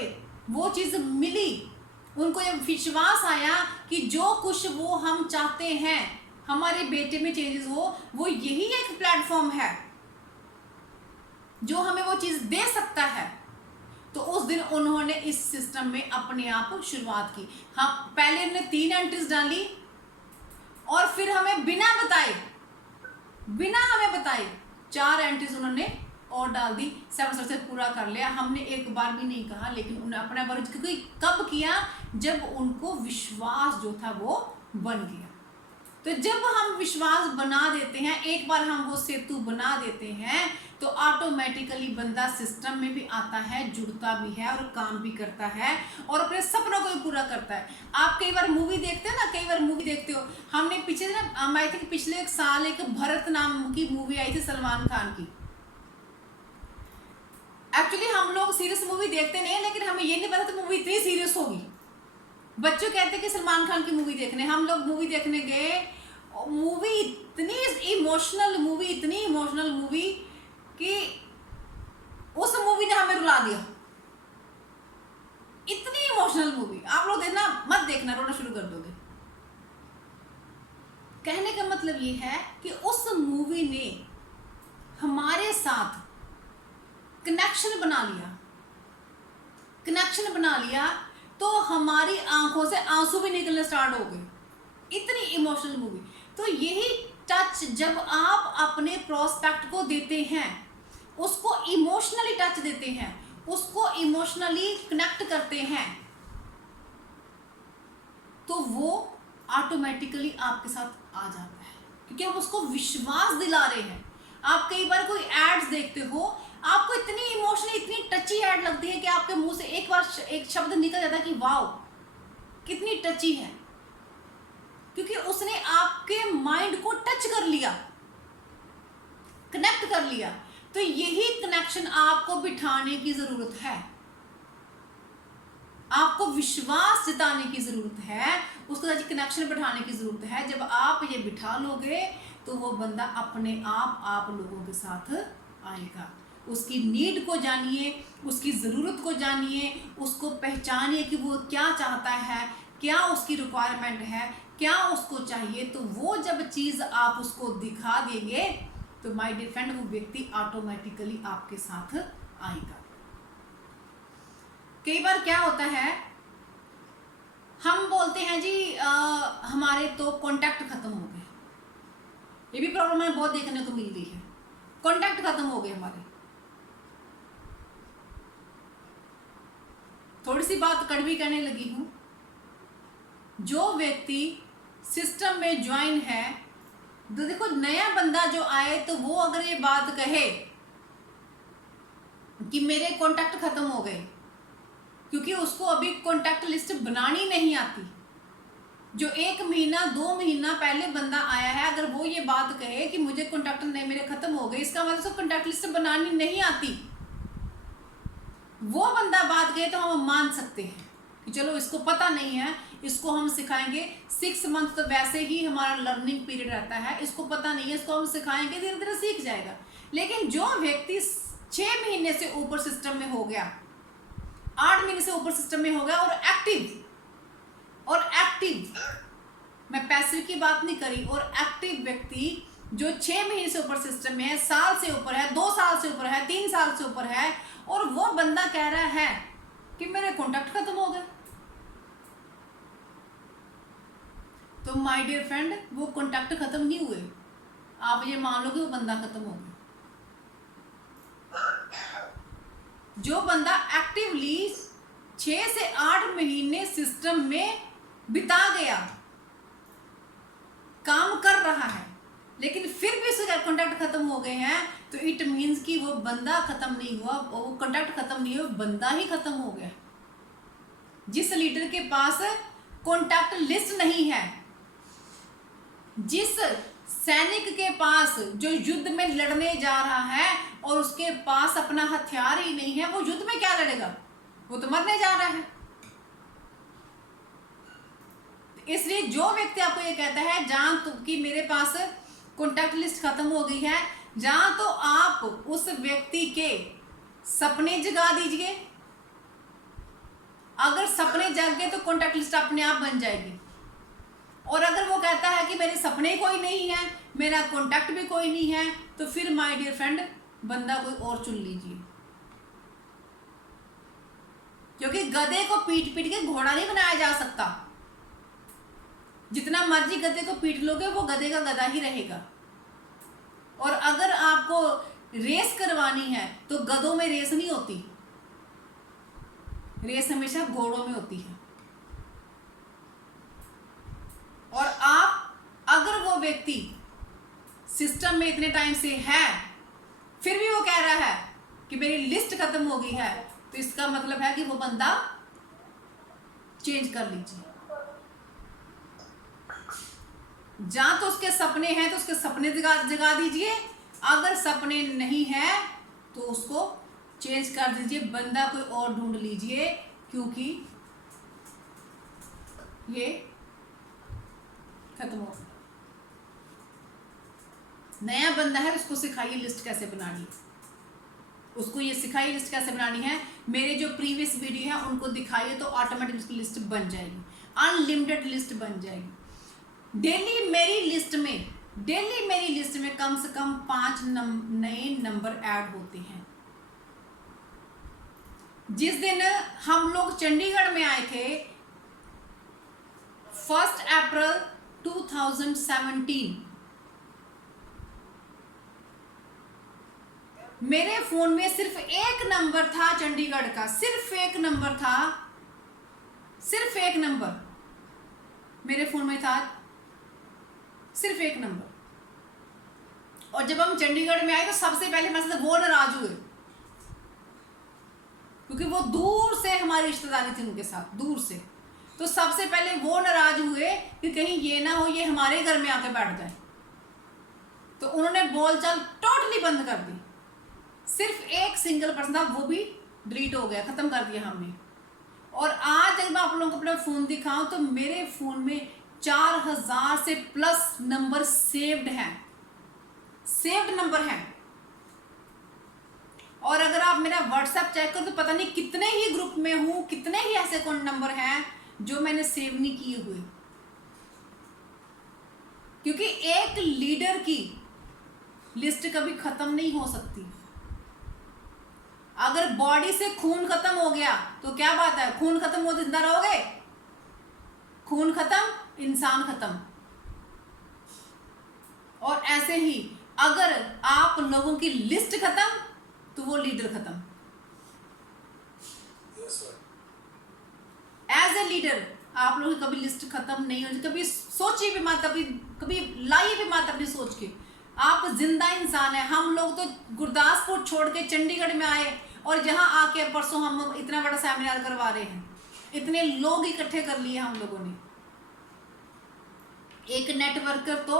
वो चीज़ मिली, उनको जब विश्वास आया कि जो कुछ वो हम चाहते हैं हमारे बेटे में चेंजेस हो, वो यही एक प्लेटफॉर्म है जो हमें वो चीज़ दे सकता है। तो उस दिन उन्होंने इस सिस्टम में अपने आप शुरुआत की। हाँ, पहले उन्होंने 3 एंट्रीज डाली और फिर हमें बिना हमें बताए 4 एंट्रीज उन्होंने और डाल दी। 7 से पूरा कर लिया। हमने एक बार भी नहीं कहा, लेकिन उन्होंने अपना बार, क्योंकि कब किया, जब उनको विश्वास जो था वो बन गया। तो जब हम विश्वास बना देते हैं, एक बार हम वो सेतु बना देते हैं, तो ऑटोमेटिकली बंदा सिस्टम में भी आता है, जुड़ता भी है और काम भी करता है और अपने सपनों को भी पूरा करता है। आप कई बार मूवी देखते हो ना, कई बार मूवी देखते हो, हमने पीछे ना, आई थिंक पिछले एक साल एक भरत नाम की मूवी आई थी सलमान खान की। एक्चुअली हम लोग सीरियस मूवी देखते नहीं, लेकिन हमें ये नहीं पता था मूवी इतनी सीरियस होगी। बच्चों कहते हैं कि सलमान खान की मूवी देखने, हम लोग मूवी देखने गए, मूवी इतनी इमोशनल मूवी कि उस मूवी ने हमें रुला दिया। इतनी इमोशनल मूवी, आप लोग देखना मत देखना, रोना शुरू कर दोगे। कहने का मतलब ये है कि उस मूवी ने हमारे साथ कनेक्शन बना लिया, तो हमारी आंखों से आंसू भी निकलने स्टार्ट हो गए। इतनी इमोशनल मूवी। तो यही टच जब आप अपने प्रोस्पेक्ट को देते हैं, उसको इमोशनली टच देते हैं, उसको इमोशनली कनेक्ट करते हैं, तो वो ऑटोमेटिकली आपके साथ आ जाता है, क्योंकि आप उसको विश्वास दिला रहे हैं। आप कई बार कोई एड्स देखते हो, आपको इतनी इमोशनली, इतनी टची एड लगती है कि आपके मुंह से एक बार एक शब्द निकल जाता है कि वाओ कितनी टची है, क्योंकि उसने आपके माइंड को टच कर लिया, कनेक्ट कर लिया। तो यही कनेक्शन आपको बिठाने की जरूरत है, आपको विश्वास जताने की जरूरत है, उसके साथ कनेक्शन बिठाने की जरूरत है। जब आप ये बिठा लोगे तो वो बंदा अपने आप लोगों के साथ आएगा। उसकी नीड को जानिए, उसकी ज़रूरत को जानिए, उसको पहचानिए कि वो क्या चाहता है, क्या उसकी रिक्वायरमेंट है, क्या उसको चाहिए। तो वो जब चीज़ आप उसको दिखा देंगे तो माय डियर फ्रेंड, वो व्यक्ति ऑटोमेटिकली आपके साथ आएगा। कई बार क्या होता है, हम बोलते हैं जी हमारे तो कॉन्टैक्ट खत्म हो गए। ये भी प्रॉब्लम हमें बहुत देखने को मिल रही है, कॉन्टैक्ट खत्म हो गए हमारे। थोड़ी सी बात कड़वी करने लगी हूं। जो व्यक्ति सिस्टम में ज्वाइन है, तो देखो नया बंदा जो आए, तो वो अगर ये बात कहे कि मेरे कॉन्टैक्ट खत्म हो गए, क्योंकि उसको अभी कॉन्टैक्ट लिस्ट बनानी नहीं आती। जो 1 महीना 2 महीना पहले बंदा आया है, अगर वो ये बात कहे कि मुझे कॉन्टैक्ट नहीं, मेरे खत्म हो गए, इसका मतलब उसको कॉन्टैक्ट लिस्ट बनानी नहीं आती। वो बंदा बात कहे तो हम मान सकते हैं कि चलो इसको पता नहीं है, इसको हम सिखाएंगे। 6 मंथ तो वैसे ही हमारा लर्निंग पीरियड रहता है, इसको पता नहीं है, इसको हम सिखाएंगे, धीरे धीरे सीख जाएगा। लेकिन जो व्यक्ति 6 महीने से ऊपर सिस्टम में हो गया, 8 महीने से ऊपर सिस्टम में हो गया और एक्टिव, मैं पैसिव की बात नहीं करी, और एक्टिव व्यक्ति जो 6 महीने से ऊपर सिस्टम में है, साल से ऊपर है, 2 साल से ऊपर है, 3 साल से ऊपर है, और वो बंदा कह रहा है कि मेरे कॉन्टैक्ट खत्म हो गए, तो माय डियर फ्रेंड, वो कॉन्टैक्ट खत्म नहीं हुए, आप ये मान लो कि वो बंदा खत्म हो गया। जो बंदा एक्टिवली 6 से 8 महीने सिस्टम में बिता गया, काम कर रहा है, लेकिन फिर भी उसके कॉन्टैक्ट खत्म हो गए हैं, तो इट मीन्स कि वो बंदा खत्म नहीं हुआ, वो कॉन्टैक्ट खत्म नहीं हुआ, बंदा ही खत्म हो गया। जिस लीडर के पास कॉन्टैक्ट लिस्ट नहीं है, जिस सैनिक के पास जो युद्ध में लड़ने जा रहा है और उसके पास अपना हथियार ही नहीं है, वो युद्ध में क्या लड़ेगा, वो तो मरने जा रहा है। इसलिए जो व्यक्ति आपको ये कहता है जहां तो कि मेरे पास कॉन्टैक्ट लिस्ट खत्म हो गई है, जहां तो आप उस व्यक्ति के सपने जगा दीजिए, अगर सपने जग गए तो कॉन्टैक्ट लिस्ट अपने आप बन जाएगी। और अगर वो कहता है कि मेरे सपने कोई नहीं है, मेरा कॉन्टैक्ट भी कोई नहीं है, तो फिर माय डियर फ्रेंड, बंदा कोई और चुन लीजिए, क्योंकि गधे को पीट पीट के घोड़ा नहीं बनाया जा सकता। जितना मर्जी गधे को पीट लोगे, वो गधे का गधा ही रहेगा। और अगर आपको रेस करवानी है तो गधों में रेस नहीं होती, रेस हमेशा घोड़ों में होती है। और आप अगर वो व्यक्ति सिस्टम में इतने टाइम से है, फिर भी वो कह रहा है कि मेरी लिस्ट खत्म हो गई है, तो इसका मतलब है कि वो बंदा चेंज कर लीजिए। जहां तो उसके सपने हैं तो उसके सपने जगा दीजिए, अगर सपने नहीं है तो उसको चेंज कर दीजिए, बंदा कोई और ढूंढ लीजिए, क्योंकि ये खत्म हो। नया बंदा है, उसको सिखाइए लिस्ट कैसे बनानी है, उसको ये सिखाइए लिस्ट कैसे बनानी है। मेरे जो प्रीवियस वीडियो है उनको दिखाइए, तो ऑटोमेटिक लिस्ट बन जाएगी, अनलिमिटेड लिस्ट बन जाएगी। डेली मेरी लिस्ट में कम से कम 5 नए नंबर ऐड होते हैं। जिस दिन हम लोग चंडीगढ़ में आए थे 1 अप्रैल 2017, मेरे फोन में सिर्फ एक नंबर था चंडीगढ़ का, सिर्फ एक नंबर था, सिर्फ एक नंबर मेरे फोन में था, सिर्फ एक नंबर। और जब हम चंडीगढ़ में आए तो सबसे पहले हमारे साथ वो नाराज हुए, क्योंकि वो दूर से हमारी रिश्तेदारी थी उनके साथ, दूर से। तो सबसे पहले वो नाराज हुए कि कहीं ये ना हो ये हमारे घर में आके बैठ जाए, तो उन्होंने बोलचाल टोटली बंद कर दी। सिर्फ एक सिंगल पर्सन था, वो भी डिलीट हो गया, खत्म कर दिया हमने। और आज अगर मैं आप लोगों को अपना फोन दिखाऊं तो मेरे फोन में 4000 से प्लस नंबर सेव्ड हैं, सेव्ड नंबर हैं। और अगर आप मेरा व्हाट्सएप चेक करो तो पता नहीं कितने ही ग्रुप में हूं, कितने ही ऐसे कौन नंबर हैं जो मैंने सेव नहीं किए हुए। क्योंकि एक लीडर की लिस्ट कभी खत्म नहीं हो सकती। अगर बॉडी से खून खत्म हो गया तो क्या बात है, खून खत्म हो तो जिंदा रहोगे, खून खत्म इंसान खत्म। और ऐसे ही अगर आप लोगों की लिस्ट खत्म तो वो लीडर खत्म। एज ए लीडर आप लोगों की कभी लिस्ट खत्म नहीं होगी, कभी सोचिए भी मत, कभी लाइए भी मत अपनी सोच के। आप जिंदा इंसान है। हम लोग तो गुरदासपुर छोड़ के चंडीगढ़ में आए और जहां आके परसों हम इतना बड़ा सेमिनार करवा रहे हैं, इतने लोग इकट्ठे कर लिए हम लोगों ने। एक नेटवर्कर तो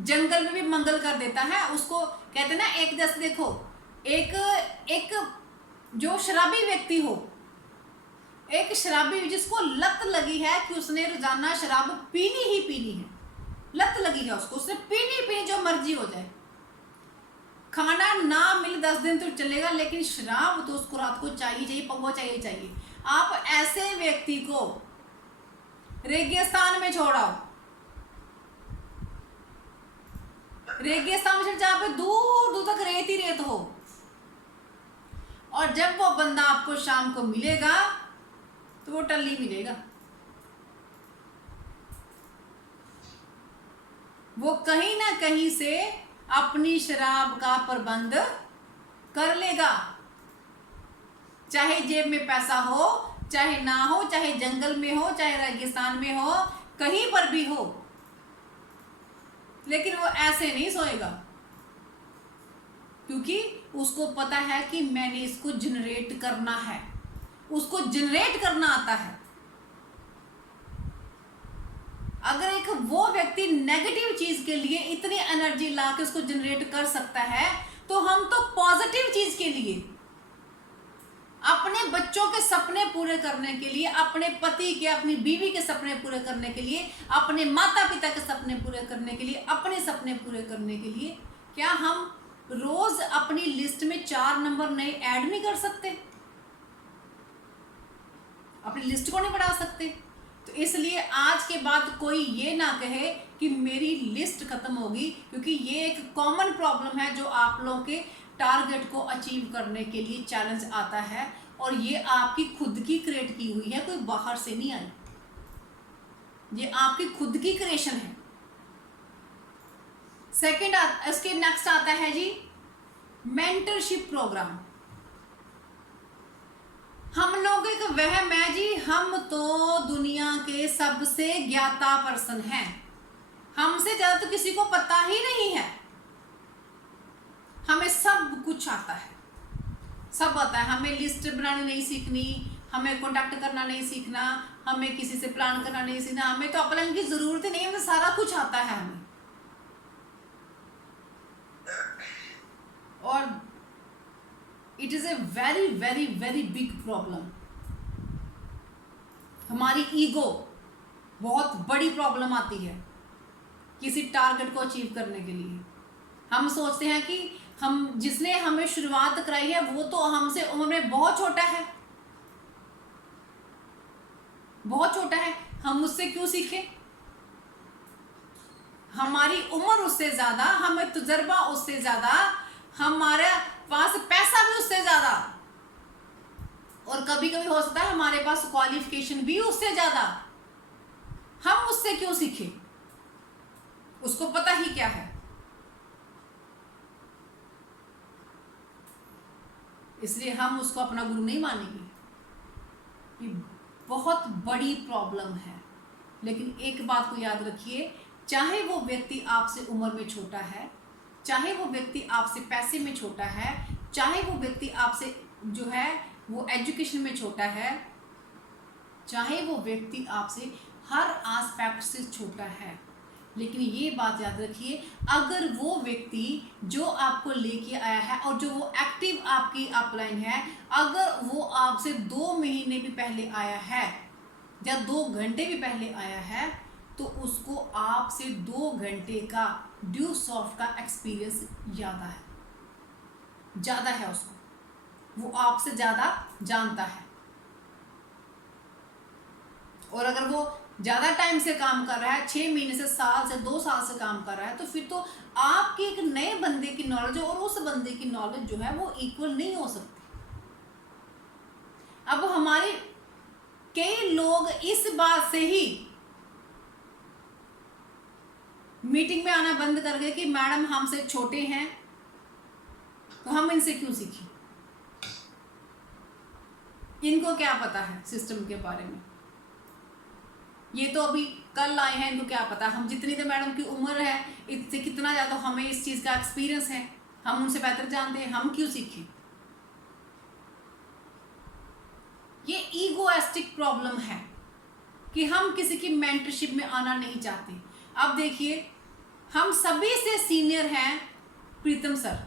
जंगल में भी मंगल कर देता है, उसको कहते हैं ना, एक जैसे देखो, एक जो शराबी व्यक्ति हो, एक शराबी जिसको लत लगी है कि उसने रोजाना शराब पीनी ही पीनी है, लत लगी है उसको, उसने पीनी जो मर्जी हो जाए, खाना ना मिले 10 दिन तो चलेगा, लेकिन शराब तो उसको रात को चाहिए, पौवा चाहिए। आप ऐसे व्यक्ति को रेगिस्तान में छोड़ाओ, रेगिस्तान में जहाँ पे दूर दूर तक रेत ही रेत हो, और जब वो बंदा आपको शाम को मिलेगा तो वो टल्ली मिलेगा। वो कहीं ना कहीं से अपनी शराब का प्रबंध कर लेगा, चाहे जेब में पैसा हो चाहे ना हो, चाहे जंगल में हो चाहे रेगिस्तान में हो, कहीं पर भी हो, लेकिन वो ऐसे नहीं सोएगा, क्योंकि उसको पता है कि मैंने इसको जनरेट करना है, उसको जनरेट करना आता है। अगर एक वो व्यक्ति नेगेटिव चीज के लिए इतनी एनर्जी ला के उसको जनरेट कर सकता है, तो हम तो पॉजिटिव चीज के लिए, अपने बच्चों के सपने पूरे करने के लिए, अपने पति के, अपनी बीवी के सपने पूरे करने के लिए, अपने माता पिता के सपने पूरे करने के लिए, अपने सपने पूरे करने के लिए, क्या हम रोज अपनी लिस्ट में 4 नंबर नए ऐड नहीं कर सकते? अपनी लिस्ट को नहीं बढ़ा सकते? तो इसलिए आज के बाद कोई ये ना कहे कि मेरी लिस्ट खत्म होगी, क्योंकि ये एक कॉमन प्रॉब्लम है जो आप लोगों के टारगेट को अचीव करने के लिए चैलेंज आता है, और ये आपकी खुद की क्रिएट की हुई है, कोई बाहर से नहीं आई, ये आपकी खुद की क्रिएशन है। सेकंड, इसके नेक्स्ट आता है जी मेंटरशिप प्रोग्राम। हम लोग एक वहम है जी, हम तो दुनिया के सबसे ज्ञाता पर्सन हैं, हमसे ज्यादा तो किसी को पता ही नहीं है, हमें सब कुछ आता है, सब आता है, हमें लिस्ट बनानी नहीं सीखनी, हमें कॉन्टैक्ट करना नहीं सीखना, हमें किसी से प्लान करना नहीं सीखना, हमें तो प्लान की जरूरत ही नहीं, हमें सारा कुछ आता है हमें। और it is a very very very big problem. हमारी ईगो बहुत बड़ी प्रॉब्लम आती है किसी टारगेट को अचीव करने के लिए। हम सोचते हैं कि हम, जिसने हमें शुरुआत कराई है वो तो हमसे उम्र में बहुत छोटा है, बहुत छोटा है, हम उससे क्यों सीखें? हमारी उम्र उससे ज्यादा, हमें तजुर्बा उससे ज्यादा, हमारे पास पैसा भी उससे ज्यादा, और कभी कभी हो सकता है हमारे पास क्वालिफिकेशन भी उससे ज्यादा, हम उससे क्यों सीखें? उसको पता ही क्या है। इसलिए हम उसको अपना गुरु नहीं मानेंगे। ये बहुत बड़ी प्रॉब्लम है। लेकिन एक बात को याद रखिए, चाहे वो व्यक्ति आपसे उम्र में छोटा है, चाहे वो व्यक्ति आपसे पैसे में छोटा है, चाहे वो व्यक्ति आपसे जो है वो एजुकेशन में छोटा है, चाहे वो व्यक्ति आपसे हर एस्पेक्ट से छोटा है, लेकिन ये बात याद रखिए, अगर वो व्यक्ति जो आपको लेके आया है और जो वो एक्टिव आपकी अपलाइन है, अगर वो आपसे 2 महीने भी पहले आया है या 2 घंटे भी पहले आया है, तो उसको आपसे 2 घंटे का ड्यू सॉफ्ट का एक्सपीरियंस ज़्यादा है उसको, वो आपसे ज़्यादा जानता है। और अगर वो ज़्यादा टाइम से काम कर रहा है, 6 महीने से, साल से, 2 साल से काम कर रहा है, तो फिर तो आपकी एक नए बंदे की नॉलेज और उस बंदे की नॉलेज जो है वो इक्वल नहीं हो सकती। अब हमारे कई लोग इस बात से ही मीटिंग में आना बंद कर गए कि मैडम हमसे छोटे हैं तो हम इनसे क्यों सीखें, इनको क्या पता है सिस्टम के बारे में, ये तो अभी कल आए हैं, इनको क्या पता। हम जितनी तो मैडम की उम्र है, इससे कितना ज़्यादा हमें इस चीज़ का एक्सपीरियंस है, हम उनसे बेहतर जानते हैं, हम क्यों सीखें। ये ईगोइस्टिक प्रॉब्लम है कि हम किसी की मेंटरशिप में आना नहीं चाहते। अब देखिए, हम सभी से सीनियर हैं प्रीतम सर,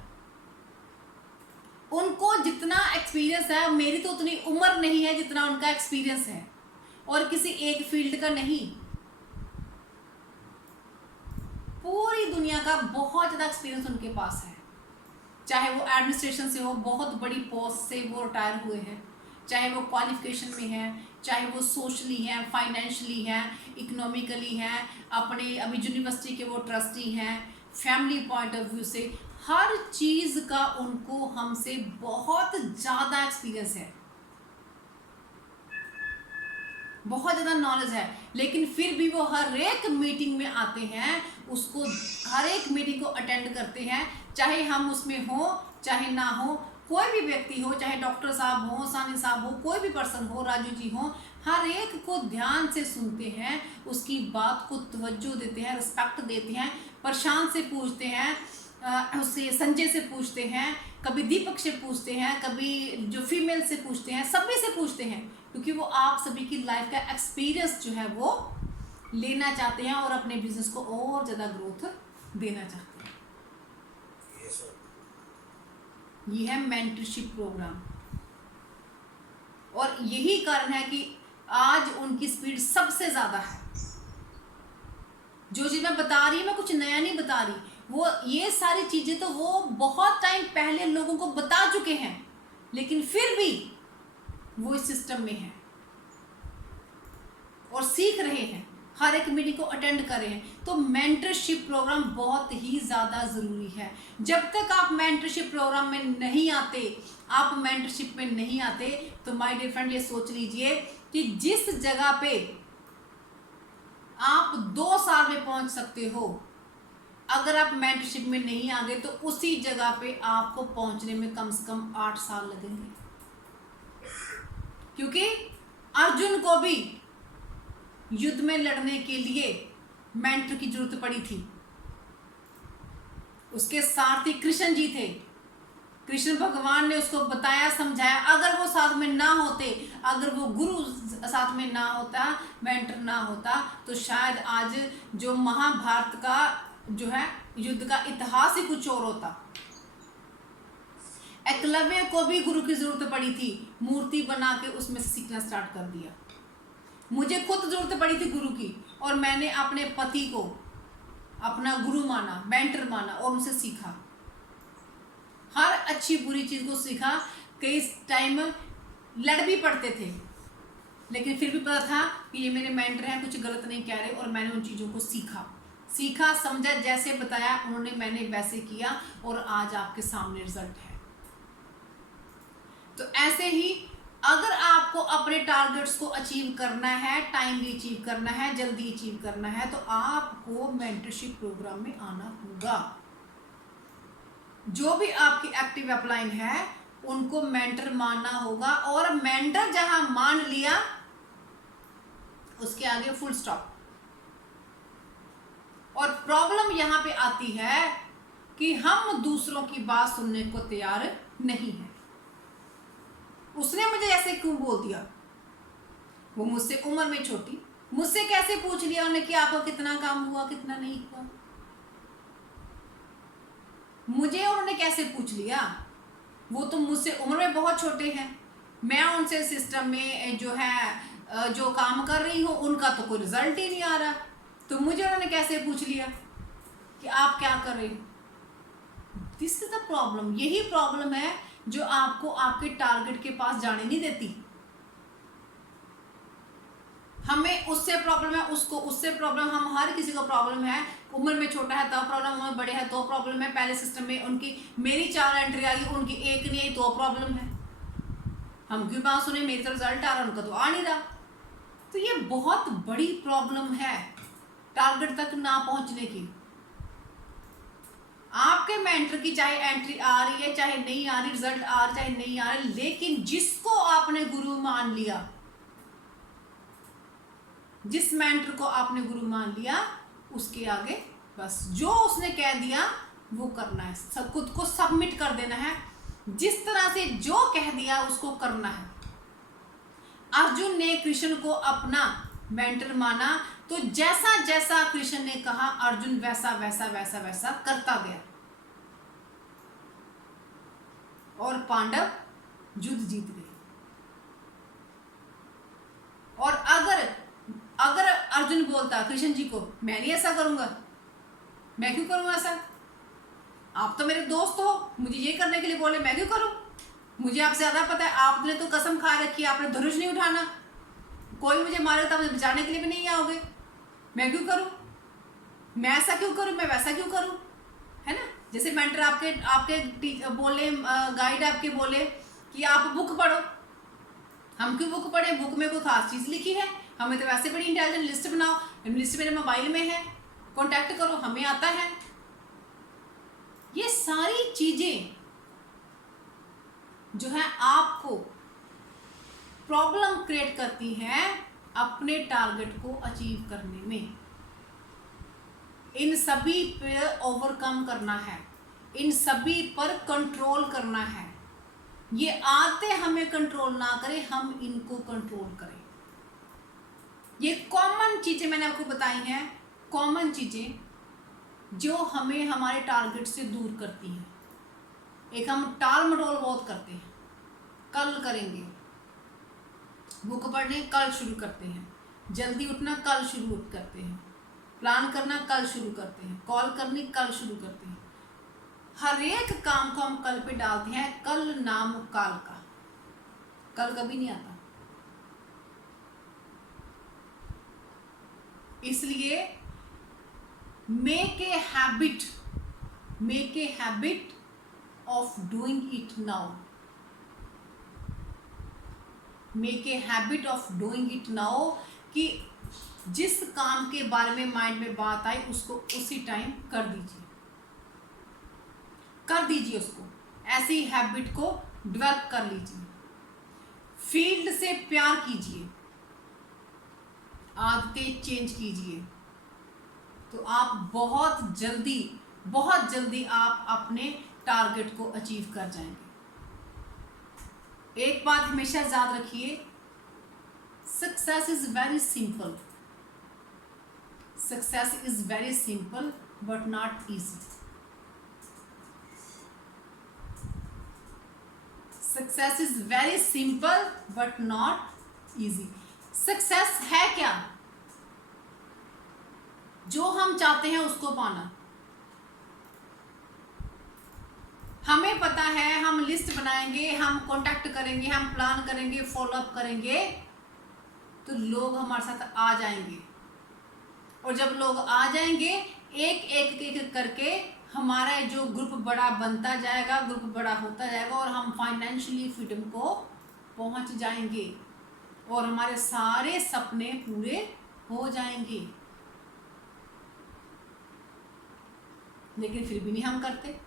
उनको जितना एक्सपीरियंस है, मेरी तो उतनी उम्र नहीं है जितना उनका एक्सपीरियंस है, और किसी एक फील्ड का नहीं, पूरी दुनिया का बहुत ज़्यादा एक्सपीरियंस उनके पास है। चाहे वो एडमिनिस्ट्रेशन से हो, बहुत बड़ी पोस्ट से वो रिटायर हुए हैं, चाहे वो क्वालिफिकेशन में हैं, चाहे वो सोशली हैं, फाइनेंशियली हैं, इकोनॉमिकली हैं, अपने अभी यूनिवर्सिटी के वो ट्रस्टी हैं, फैमिली पॉइंट ऑफ व्यू से, हर चीज का उनको हमसे बहुत ज्यादा एक्सपीरियंस है, बहुत ज़्यादा नॉलेज है। लेकिन फिर भी वो हर एक मीटिंग में आते हैं, उसको हर एक मीटिंग को अटेंड करते हैं, चाहे हम उसमें हो चाहे ना हो, कोई भी व्यक्ति हो, चाहे डॉक्टर साहब हो, सानी साहब हो, कोई भी पर्सन हो, राजू जी हो, हर एक को ध्यान से सुनते हैं, उसकी बात को तवज्जो देते हैं, रिस्पेक्ट देते हैं, प्रशांत से पूछते हैं, उससे संजय से पूछते हैं, कभी दीपक से पूछते हैं, कभी जो फीमेल से पूछते हैं, सभी से पूछते हैं, क्योंकि वो आप सभी की लाइफ का एक्सपीरियंस जो है वो लेना चाहते हैं और अपने बिजनेस को और ज़्यादा ग्रोथ देना चाहते हैं। ये है मेंटरशिप प्रोग्राम, और यही कारण है कि आज उनकी स्पीड सबसे ज़्यादा है। जो चीज़ मैं बता रही हूँ, मैं कुछ नया नहीं बता रही, वो ये सारी चीज़ें तो वो बहुत टाइम पहले लोगों को बता चुके हैं, लेकिन फिर भी वो इस सिस्टम में है और सीख रहे हैं, हर एक मीटिंग को अटेंड कर रहे हैं। तो मेंटरशिप प्रोग्राम बहुत ही ज़्यादा ज़रूरी है। जब तक आप मेंटरशिप प्रोग्राम में नहीं आते, आप मेंटरशिप में नहीं आते, तो माय डियर फ्रेंड ये सोच लीजिए कि जिस जगह पे आप 2 साल में पहुंच सकते हो, अगर आप मेंटरशिप में नहीं आ गए तो उसी जगह पे आपको पहुंचने में कम से कम 8 साल लगेंगे। क्योंकि अर्जुन को भी युद्ध में लड़ने के लिए मेंटर की जरूरत पड़ी थी। उसके सारथी कृष्ण जी थे, कृष्ण भगवान ने उसको बताया, समझाया। अगर वो साथ में ना होते, अगर वो गुरु साथ में ना होता, मेंटर ना होता, तो शायद आज जो महाभारत का जो है युद्ध का इतिहास ही कुछ और होता। एकलव्य को भी गुरु की जरूरत पड़ी थी, मूर्ति बना के उसमें सीखना स्टार्ट कर दिया। मुझे खुद जरूरत पड़ी थी गुरु की, और मैंने अपने पति को अपना गुरु माना, मेंटर माना, और उनसे सीखा, हर अच्छी बुरी चीज को सीखा। कई टाइम लड़ भी पड़ते थे, लेकिन फिर भी पता था कि ये मेरे मेंटर हैं, कुछ गलत नहीं कह रहे, और मैंने उन चीज़ों को सीखा समझा, जैसे बताया उन्होंने मैंने वैसे किया, और आज आपके सामने रिजल्ट है। तो ऐसे ही अगर आपको अपने टारगेट्स को अचीव करना है, टाइमली अचीव करना है, जल्दी अचीव करना है, तो आपको मेंटरशिप प्रोग्राम में आना होगा। जो भी आपकी एक्टिव अपलाइन है उनको मेंटर मानना होगा, और मेंटर जहां मान लिया उसके आगे फुल स्टॉप। और प्रॉब्लम यहां पे आती है कि हम दूसरों की बात सुनने को तैयार नहीं है। उसने मुझे ऐसे क्यों बोल दिया, वो मुझसे उम्र में छोटी, मुझसे कैसे पूछ लिया उन्होंने कि आपको कितना काम हुआ, कितना नहीं हुआ। मुझे उन्होंने कैसे पूछ लिया, वो तो मुझसे उम्र में बहुत छोटे हैं। मैं उनसे सिस्टम में जो है जो काम कर रही हूँ उनका तो कोई रिजल्ट ही नहीं आ रहा, तो मुझे उन्होंने कैसे पूछ लिया कि आप क्या कर रहे हो। This is the problem. यही प्रॉब्लम है जो आपको आपके टारगेट के पास जाने नहीं देती। हमें उससे प्रॉब्लम है, उसको उससे प्रॉब्लम, हम हर किसी को प्रॉब्लम है। उम्र में छोटा है तो प्रॉब्लम, उम्र बड़े है तो प्रॉब्लम है। पहले सिस्टम में उनकी मेरी 4 एंट्री आ गई, उनकी 1 नहीं आई तो प्रॉब्लम है। हम क्यों बात सुने, मेरी तो रिजल्ट आ रहा, उनका तो आ नहीं रहा। तो ये बहुत बड़ी प्रॉब्लम है टारगेट तक ना पहुंचने की। आपके मेंटर की चाहे एंट्री आ रही है चाहे नहीं आ रही, रिजल्ट आ रहा चाहे नहीं आ रहा, लेकिन जिसको आपने गुरु मान लिया, जिस मेंटर को आपने गुरु मान लिया, उसके आगे बस जो उसने कह दिया वो करना है, सब खुद को सबमिट कर देना है। जिस तरह से जो कह दिया उसको करना है। अर्जुन ने कृष्ण को अपना मेंटर माना, तो जैसा जैसा कृष्ण ने कहा अर्जुन वैसा वैसा वैसा वैसा करता गया, और पांडव युद्ध जीत गए। और अगर अर्जुन बोलता कृष्ण जी को, मैं नहीं ऐसा करूंगा, मैं क्यों करूंगा ऐसा, आप तो मेरे दोस्त हो, मुझे ये करने के लिए बोले, मैं क्यों करूं, मुझे आपसे ज्यादा पता है, आपने तो कसम खा रखी है, आपने धनुष नहीं उठाना, कोई मुझे मारे तो मुझे बचाने के लिए भी नहीं आओगे, मैं क्यों करूं, मैं ऐसा क्यों करूं, मैं वैसा क्यों करूं। है ना। जैसे मेंटर आपके आपके बोले, गाइड आपके बोले कि आप बुक पढ़ो, हम क्यों बुक पढ़े, बुक में कोई खास चीज़ लिखी है, हमें तो वैसे बड़ी इंटेलिजेंट, लिस्ट बनाओ, लिस्ट मेरे मोबाइल में है, कांटेक्ट करो, हमें आता है। ये सारी चीज़ें जो है आपको प्रॉब्लम क्रिएट करती हैं अपने टारगेट को अचीव करने में। इन सभी पे ओवरकम करना है, इन सभी पर कंट्रोल करना है। ये आते हमें कंट्रोल ना करें, हम इनको कंट्रोल करें। ये कॉमन चीजें मैंने आपको बताई हैं, कॉमन चीजें जो हमें हमारे टारगेट से दूर करती हैं। एक हम टाल मटोल बहुत करते हैं, कल करेंगे, बुक पढ़ने कल शुरू करते हैं, जल्दी उठना कल शुरू करते हैं, प्लान करना कल शुरू करते हैं, कॉल करनी कल शुरू करते हैं। हर एक काम को हम कल पे डालते हैं, कल नाम काल का, कल कभी नहीं आता। इसलिए make a habit of doing it now, make a habit of doing it now, कि जिस काम के बारे में माइंड में बात आई उसको उसी टाइम कर दीजिए उसको, ऐसी हैबिट को डेवलप कर लीजिए। फील्ड से प्यार कीजिए, आदतें चेंज कीजिए, तो आप बहुत जल्दी आप अपने टारगेट को अचीव कर जाएंगे। एक बात हमेशा याद रखिए, success is very simple, success is very simple but not easy. Success is very simple but not easy. Success है क्या? जो हम चाहते हैं उसको पाना। हमें पता है, हम लिस्ट बनाएंगे, हम कांटेक्ट करेंगे, हम प्लान करेंगे, फॉलो अप करेंगे, तो लोग हमारे साथ आ जाएंगे। और जब लोग आ जाएंगे, एक करके हमारा जो ग्रुप बड़ा बनता जाएगा, ग्रुप बड़ा होता जाएगा, और हम फाइनेंशियली फ्रीडम को पहुंच जाएंगे और हमारे सारे सपने पूरे हो जाएंगे। लेकिन फिर भी नहीं हम करते।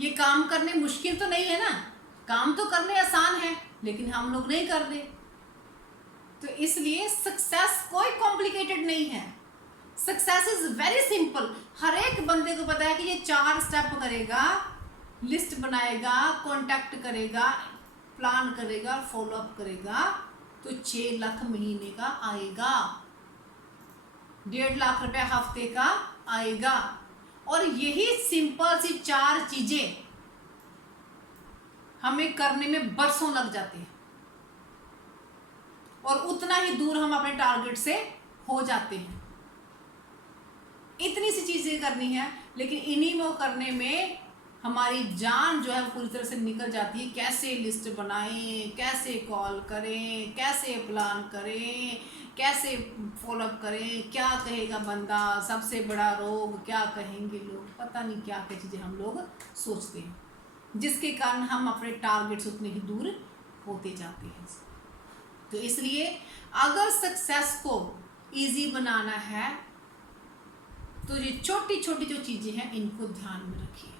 ये काम करने मुश्किल तो नहीं है ना, काम तो करने आसान है, लेकिन हम लोग नहीं कर रहे। तो इसलिए सक्सेस कोई कॉम्प्लिकेटेड नहीं है, सक्सेस इज वेरी सिंपल। हर एक बंदे को पता है कि ये 4 स्टेप करेगा, लिस्ट बनाएगा, कांटेक्ट करेगा, प्लान करेगा, फॉलो अप करेगा, तो 6 लाख महीने का आएगा, 1.5 लाख रुपए हफ्ते का आएगा। और यही सिंपल सी 4 चीजें हमें करने में बरसों लग जाते हैं, और उतना ही दूर हम अपने टारगेट से हो जाते हैं। इतनी सी चीजें करनी है, लेकिन इन्हीं में करने में हमारी जान जो है पूरी तरह से निकल जाती है। कैसे लिस्ट बनाएं, कैसे कॉल करें, कैसे प्लान करें, कैसे फॉलो अप करें, क्या कहेगा बंदा, सबसे बड़ा रोग, क्या कहेंगे लोग, पता नहीं क्या क्या चीज़ें हम लोग सोचते हैं, जिसके कारण हम अपने टारगेट से उतने ही दूर होते जाते हैं। तो इसलिए अगर सक्सेस को इजी बनाना है, तो ये छोटी छोटी जो चीज़ें हैं इनको ध्यान में रखिए,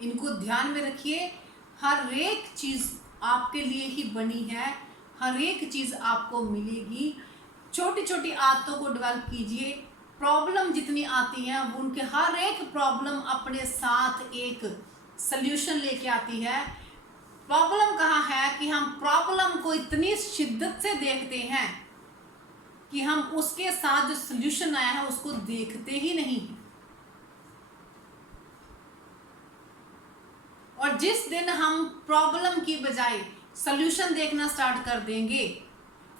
इनको ध्यान में रखिए। हर एक चीज़ आपके लिए ही बनी है, हर एक चीज़ आपको मिलेगी। छोटी छोटी आदतों को डेवलप कीजिए। प्रॉब्लम जितनी आती हैं, वो उनके हर एक प्रॉब्लम अपने साथ एक सल्यूशन लेके आती है। प्रॉब्लम कहाँ है कि हम प्रॉब्लम को इतनी शिद्दत से देखते हैं कि हम उसके साथ जो सल्यूशन आया है उसको देखते ही नहीं। और जिस दिन हम प्रॉब्लम की बजाय सल्यूशन देखना स्टार्ट कर देंगे,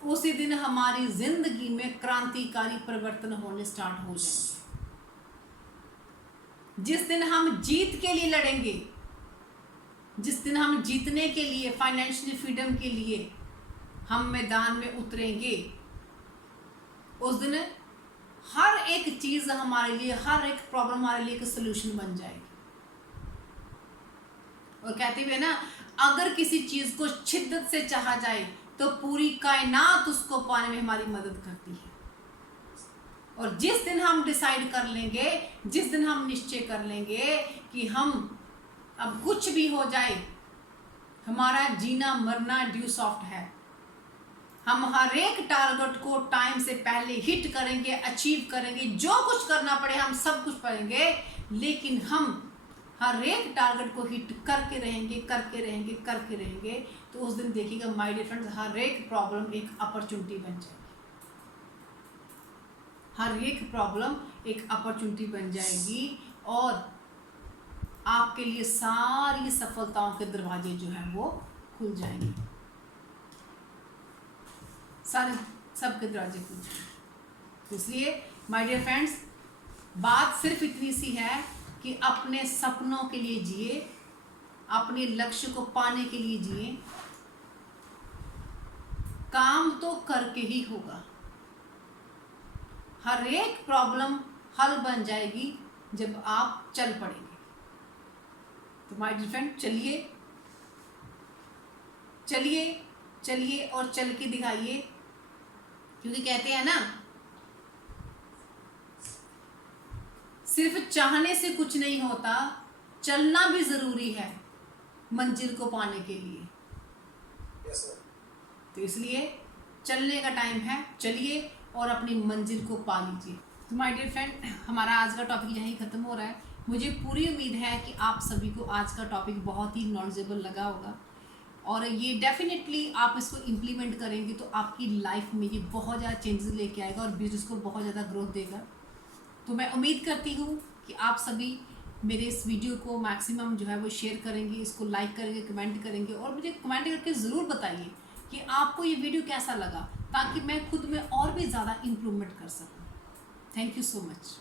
उसी दिन हमारी जिंदगी में क्रांतिकारी परिवर्तन होने स्टार्ट हो जाएंगे। जिस दिन हम जीत के लिए लड़ेंगे, जिस दिन हम जीतने के लिए, फाइनेंशियल फ्रीडम के लिए हम मैदान में उतरेंगे, उस दिन हर एक चीज़ हमारे लिए, हर एक प्रॉब्लम हमारे लिए एक सोल्यूशन बन जाएगी। और कहते हुए ना, अगर किसी चीज़ को शिद्दत से चाहा जाए तो पूरी कायनात उसको पाने में हमारी मदद करती है। और जिस दिन हम डिसाइड कर लेंगे, जिस दिन हम निश्चय कर लेंगे कि हम अब कुछ भी हो जाए, हमारा जीना मरना ड्यू सॉफ्ट है, हम हर एक टारगेट को टाइम से पहले हिट करेंगे, अचीव करेंगे, जो कुछ करना पड़े हम सब कुछ करेंगे, लेकिन हम हर एक टारगेट को हिट करके रहेंगे, करके रहेंगे, करके रहेंगे, तो उस दिन देखिएगा माय डियर फ्रेंड्स, हर एक प्रॉब्लम एक अपॉर्चुनिटी बन जाएगी। हर एक प्रॉब्लम एक अपॉर्चुनिटी बन जाएगी और आपके लिए सारी सफलताओं के दरवाजे जो हैं वो खुल जाएंगे, सारे सबके दरवाजे खुल जाएंगे। इसलिए माय डियर फ्रेंड्स, बात सिर्फ इतनी सी है कि अपने सपनों के लिए जिए, अपने लक्ष्य को पाने के लिए जिए। काम तो करके ही होगा। हर एक प्रॉब्लम हल बन जाएगी जब आप चल पड़ेंगे। तो माय डियर फ्रेंड, चलिए चलिए चलिए और चल के दिखाइए, क्योंकि कहते हैं ना, सिर्फ चाहने से कुछ नहीं होता, चलना भी जरूरी है मंजिल को पाने के लिए। तो इसलिए चलने का टाइम है, चलिए और अपनी मंजिल को पा लीजिए। तो माय डियर फ्रेंड, हमारा आज का टॉपिक यहीं ख़त्म हो रहा है। मुझे पूरी उम्मीद है कि आप सभी को आज का टॉपिक बहुत ही नॉलेजेबल लगा होगा और ये डेफिनेटली आप इसको इम्प्लीमेंट करेंगे तो आपकी लाइफ में ये बहुत ज़्यादा चेंजेस लेके आएगा और बिजनेस को बहुत ज़्यादा ग्रोथ देगा। तो मैं उम्मीद करती हूँ कि आप सभी मेरे इस वीडियो को मैक्सिमम जो है वो शेयर करेंगे, इसको लाइक करेंगे, कमेंट करेंगे और मुझे कमेंट करके ज़रूर बताइए कि आपको ये वीडियो कैसा लगा, ताकि मैं खुद में और भी ज़्यादा इम्प्रूवमेंट कर सकूँ। Thank you so much.